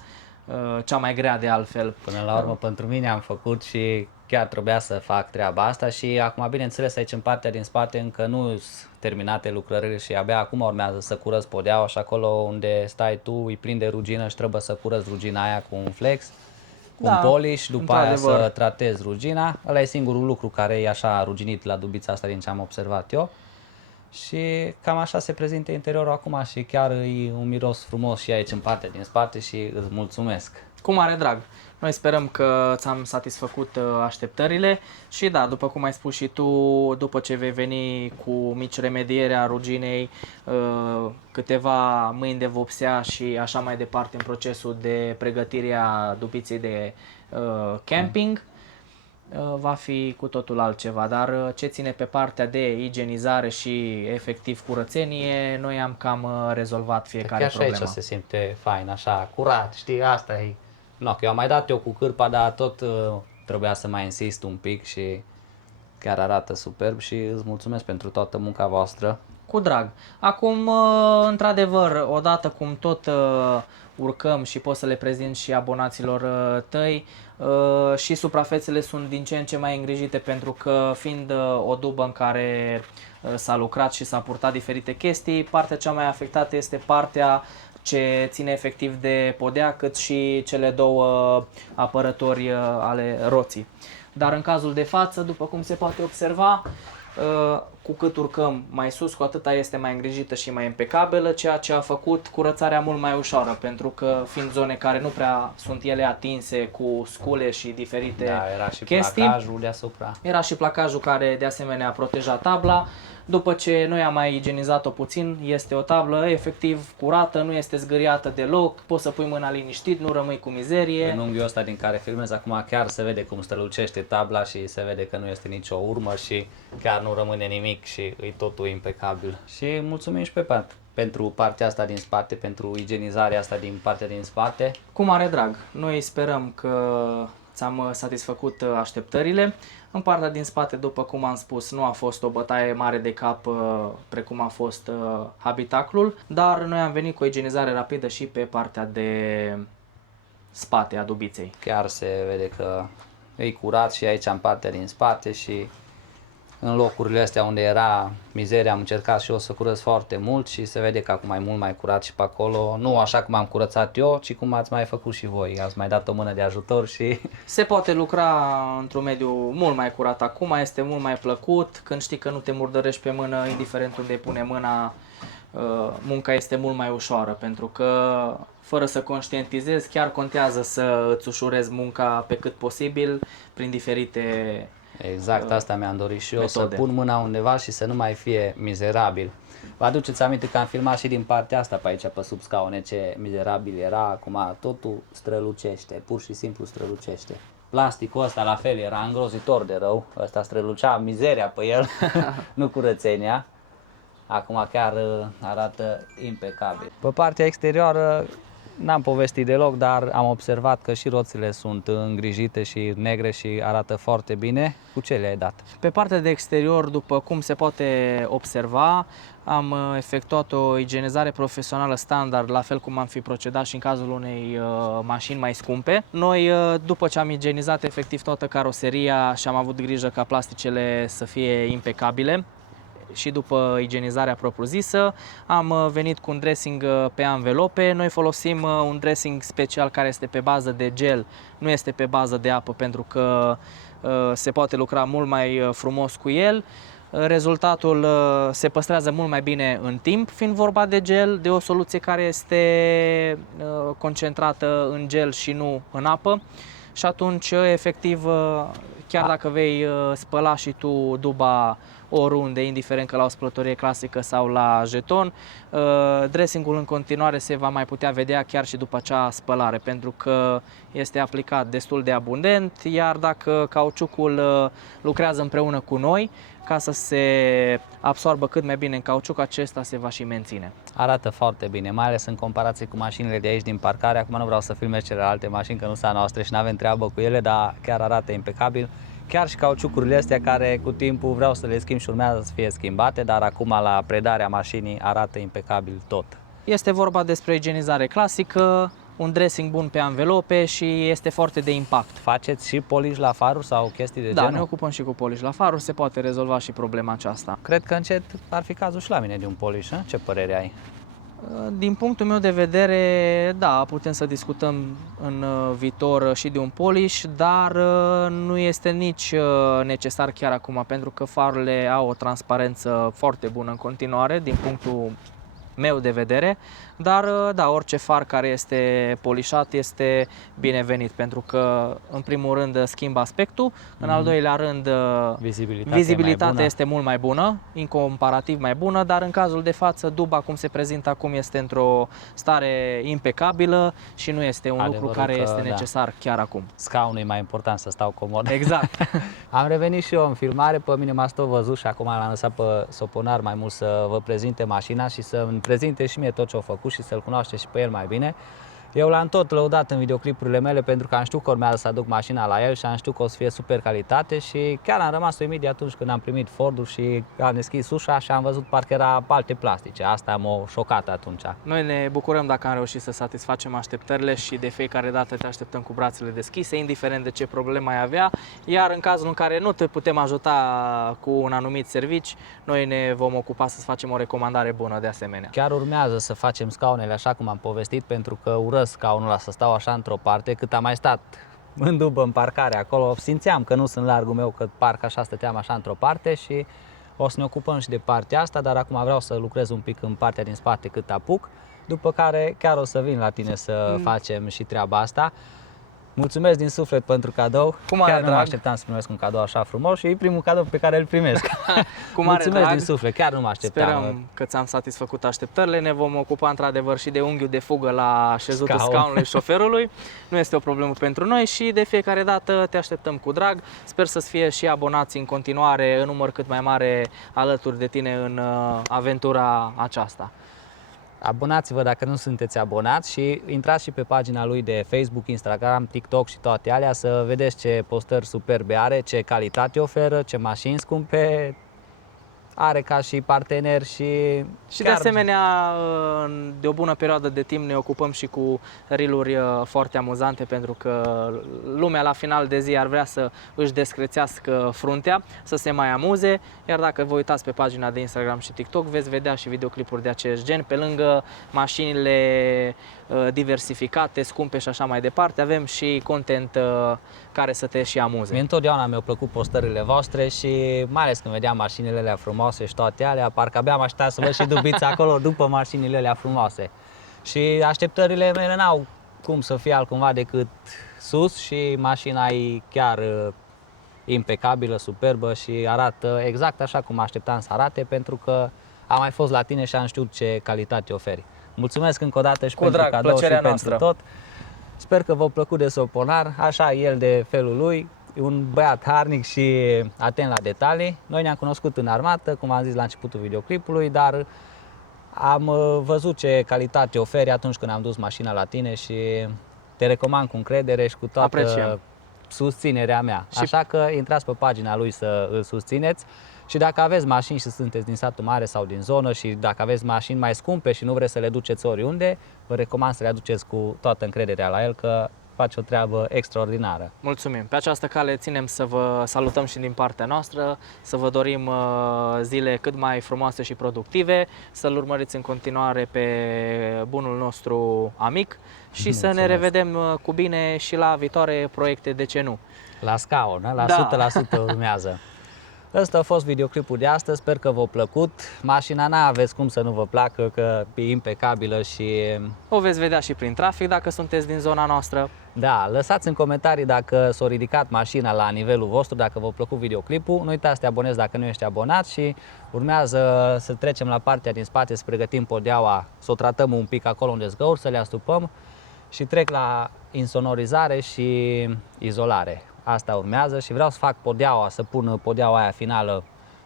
cea mai grea de altfel. Până la urmă pentru mine am făcut și chiar trebuia să fac treaba asta și acum bineînțeles aici în partea din spate încă nu sunt terminate lucrările și abia acum urmează să curăț podeaua și acolo unde stai tu îi plin de rugină și trebuie să curăț rugina aia cu un flex, cu un polish, după aia să tratez rugina. Ăla e singurul lucru care e așa ruginit la Dubița asta din ce am observat eu. Și cam așa se prezintă interiorul acum și chiar e un miros frumos și aici în partea din spate și îți mulțumesc. Cu mare drag! Noi sperăm că ți-am satisfăcut așteptările și da, după cum ai spus și tu, după ce vei veni cu mici remediere a ruginei, câteva mâini de vopsea și așa mai departe în procesul de pregătire a dubiței de camping, va fi cu totul altceva, dar ce ține pe partea de igienizare și efectiv curățenie, noi am cam rezolvat fiecare problemă. Chiar și aici se simte fain, așa, curat, știi, asta e. No, că eu am mai dat eu cu cârpa, dar tot trebuia să mai insist un pic și chiar arată superb și îți mulțumesc pentru toată munca voastră. Cu drag. Acum, într-adevăr, odată cum tot urcăm și poți să le prezint și abonaților tăi, și suprafețele sunt din ce în ce mai îngrijite pentru că fiind o dubă în care s-a lucrat și s-a purtat diferite chestii, partea cea mai afectată este partea ce ține efectiv de podea, cât și cele două apărători ale roții. Dar în cazul de față, după cum se poate observa, cu cât urcăm mai sus, cu atâta este mai îngrijită și mai impecabilă, ceea ce a făcut curățarea mult mai ușoară, pentru că fiind zone care nu prea sunt ele atinse cu scule și diferite era și chestii, placajul deasupra. Era și placajul care de asemenea proteja tabla. După ce noi am mai igienizat-o puțin, este o tablă efectiv curată, nu este zgâriată deloc, poți să pui mâna liniștit, nu rămâi cu mizerie. În unghiul ăsta din care filmez acum chiar se vede cum strălucește tabla și se vede că nu este nicio urmă și chiar nu rămâne nimic nimic și e totul impecabil. Și mulțumim și pentru partea asta din spate, pentru igienizarea asta din partea din spate. Cu mare drag. Noi sperăm că ți-am satisfăcut așteptările. În partea din spate, după cum am spus, nu a fost o bătaie mare de cap precum a fost habitaclul, dar noi am venit cu o igienizare rapidă și pe partea de spate a dubiței. Chiar se vede că e curat și aici în partea din spate și în locurile astea unde era mizeria am încercat și eu să curăț foarte mult și se vede că acum e mult mai curat și pe acolo, nu așa cum am curățat eu, ci cum ați mai făcut și voi, ați mai dat o mână de ajutor și... Se poate lucra într-un mediu mult mai curat acum, este mult mai plăcut, când știi că nu te murdărești pe mână, indiferent unde pune mâna, munca este mult mai ușoară, pentru că fără să conștientizezi, chiar contează să îți ușurezi munca pe cât posibil prin diferite Exact, asta mi-am dorit și eu, metode. să pun mâna undeva și să nu mai fie mizerabil. Vă aduceți aminte că am filmat și din partea asta pe aici, pe sub scaune, ce mizerabil era, acum totul strălucește, pur și simplu strălucește. Plasticul ăsta la fel era îngrozitor de rău, ăsta strălucea mizeria pe el, nu curățenia. Acum chiar arată impecabil. Pe partea exterioară n-am povestit deloc, dar am observat că și roțile sunt îngrijite și negre și arată foarte bine. Cu ce le-ai dat? Pe partea de exterior, după cum se poate observa, am efectuat o igienizare profesională standard, la fel cum am fi procedat și în cazul unei mașini mai scumpe. Noi, după ce am igienizat efectiv toată caroseria și am avut grijă ca plasticele să fie impecabile, și după igienizarea propriu-zisă, am venit cu un dressing pe anvelope. Noi folosim un dressing special care este pe bază de gel, nu este pe bază de apă, pentru că se poate lucra mult mai frumos cu el. Rezultatul se păstrează mult mai bine în timp, fiind vorba de gel, de o soluție care este concentrată în gel și nu în apă. Și atunci, efectiv, chiar dacă vei spăla și tu duba oriunde, indiferent că la o spălătorie clasică sau la jeton, dressingul în continuare se va mai putea vedea chiar și după acea spălare, pentru că este aplicat destul de abundent, iar dacă cauciucul lucrează împreună cu noi, ca să se absorbă cât mai bine în cauciuc, acesta se va și menține. Arată foarte bine, mai ales în comparație cu mașinile de aici din parcare. Acum nu vreau să filmez celelalte mașini, că nu sunt a noastre și nu avem treabă cu ele, dar chiar arată impecabil. Chiar și cauciucurile astea care cu timpul vreau să le schimb și urmează să fie schimbate, dar acum la predarea mașinii arată impecabil tot. Este vorba despre o igienizare clasică, un dressing bun pe anvelope și este foarte de impact. Faceți și polish la faruri sau chestii de Da, genul? ne ocupăm și cu polish la faruri, se poate rezolva și problema aceasta. Cred că încet ar fi cazul și la mine de un polish, a? Ce părere ai? Din punctul meu de vedere, da, putem să discutăm în viitor și de un polish, dar nu este nici necesar chiar acum, pentru că farurile au o transparență foarte bună în continuare, din punctul meu de vedere, dar da, orice far care este polișat este binevenit, pentru că în primul rând schimbă aspectul, în al doilea rând vizibilitatea este mult mai bună, în comparativ mai bună, dar în cazul de față duba cum se prezintă acum este într-o stare impecabilă și nu este un lucru care este necesar chiar acum. Scaunul e mai important, să stau comod. Exact. Am revenit și eu în filmare, pe mine m-ați tot văzut și acum l-am lăsat pe Soponar mai mult să vă prezinte mașina și să-mi prezinte și mie tot ce a făcut și să-l cunoaște și pe el mai bine. Eu l-am tot lăudat în videoclipurile mele pentru că am știut că urmează să aduc mașina la el și am știut că o să fie super calitate și chiar am rămas uimit de atunci când am primit Fordul și am deschis ușa și am văzut parcă era alte plastice. Asta m-a șocat atunci. Noi ne bucurăm dacă am reușit să satisfacem așteptările și de fiecare dată te așteptăm cu brațele deschise, indiferent de ce probleme ai avea, iar în cazul în care nu te putem ajuta cu un anumit servici, noi ne vom ocupa să facem o recomandare bună de asemenea. Chiar urmează să facem scaunele așa cum am povestit, pentru că urăsc scaunul ăla să stau așa într-o parte, cât am mai stat în dubă în parcare acolo, simțeam că nu sunt largul meu, că parc așa stăteam așa într-o parte și o să ne ocupăm și de partea asta, dar acum vreau să lucrez un pic în partea din spate cât apuc, după care chiar o să vin la tine să facem și treaba asta. Mulțumesc din suflet pentru cadou. Cu mare Chiar nu mă drag. așteptam să primesc un cadou așa frumos și e primul cadou pe care îl primesc. Cu mare Mulțumesc drag. din suflet, chiar nu mă așteptam. Sperăm că ți-am satisfăcut așteptările. Ne vom ocupa într-adevăr și de unghiul de fugă la șezutul Scaun. scaunului șoferului. Nu este o problemă pentru noi și de fiecare dată te așteptăm cu drag. Sper să-ți fie și abonați în continuare în număr cât mai mare alături de tine în aventura aceasta. Abonați-vă dacă nu sunteți abonați și intrați și pe pagina lui de Facebook, Instagram, TikTok și toate alea să vedeți ce postări superbe are, ce calitate oferă, ce mașini scumpe are ca și partener Și de asemenea, de o bună perioadă de timp ne ocupăm și cu reel-uri foarte amuzante, pentru că lumea la final de zi ar vrea să își descrețească fruntea, să se mai amuze, iar dacă vă uitați pe pagina de Instagram și TikTok veți vedea și videoclipuri de acest gen, pe lângă mașinile diversificate, scumpe și așa mai departe, avem și content care să te și amuze. Mie întotdeauna mi-au plăcut postările voastre și mai ales când vedeam mașinile alea frumoase și toate alea, parcă abia am așteptat să văd și dubița acolo după mașinile alea frumoase. Și așteptările mele n-au cum să fie altcumva decât sus și mașina e chiar impecabilă, superbă și arată exact așa cum așteptam să arate, pentru că am mai fost la tine și am știut ce calitate oferi. Mulțumesc încă o dată și Cu pentru drag, cadou și plăcerea pentru noastră. tot. Sper că v-a plăcut de soponar, așa e el de felul lui, e un băiat harnic și atent la detalii. Noi ne-am cunoscut în armată, cum am zis la începutul videoclipului, dar am văzut ce calitate oferi atunci când am dus mașina la tine și te recomand cu încredere și cu toată Apreciem. susținerea mea. Și- Așa că intrați pe pagina lui să îl susțineți și dacă aveți mașini și sunteți din satul mare sau din zonă și dacă aveți mașini mai scumpe și nu vreți să le duceți oriunde, vă recomand să le aduceți cu toată încrederea la el, că face o treabă extraordinară. Mulțumim! Pe această cale ținem să vă salutăm și din partea noastră, să vă dorim zile cât mai frumoase și productive, să-l urmăriți în continuare pe bunul nostru amic și să ne Mulțumesc. revedem cu bine și la viitoare proiecte, de ce nu? La scaun, la Da. 100% urmează. Ăsta a fost videoclipul de astăzi, sper că v-a plăcut. Mașina n-aveți cum să nu vă placă, că e impecabilă și O veți vedea și prin trafic dacă sunteți din zona noastră. da, lăsați în comentarii dacă s-a ridicat mașina la nivelul vostru, dacă v-a plăcut videoclipul. Nu uitați să te abonezi dacă nu ești abonat și urmează să trecem la partea din spate, să pregătim podeaua, să o tratăm un pic acolo unde zgăuri, să le astupăm și trec la insonorizare și izolare. Asta urmează și vreau să fac podeaua, să pun podeaua aia finală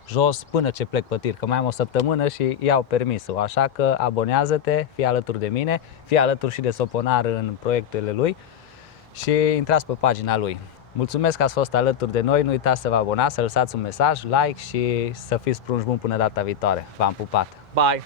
jos până ce plec pe tir, că mai am o săptămână și iau permisul. Așa că abonează-te, fii alături de mine, fii alături și de Soponar în proiectele lui și intrați pe pagina lui. Mulțumesc că ați fost alături de noi, nu uitați să vă abonați, să lăsați un mesaj, like și să fiți prunși buni până data viitoare. V-am pupat! Bye!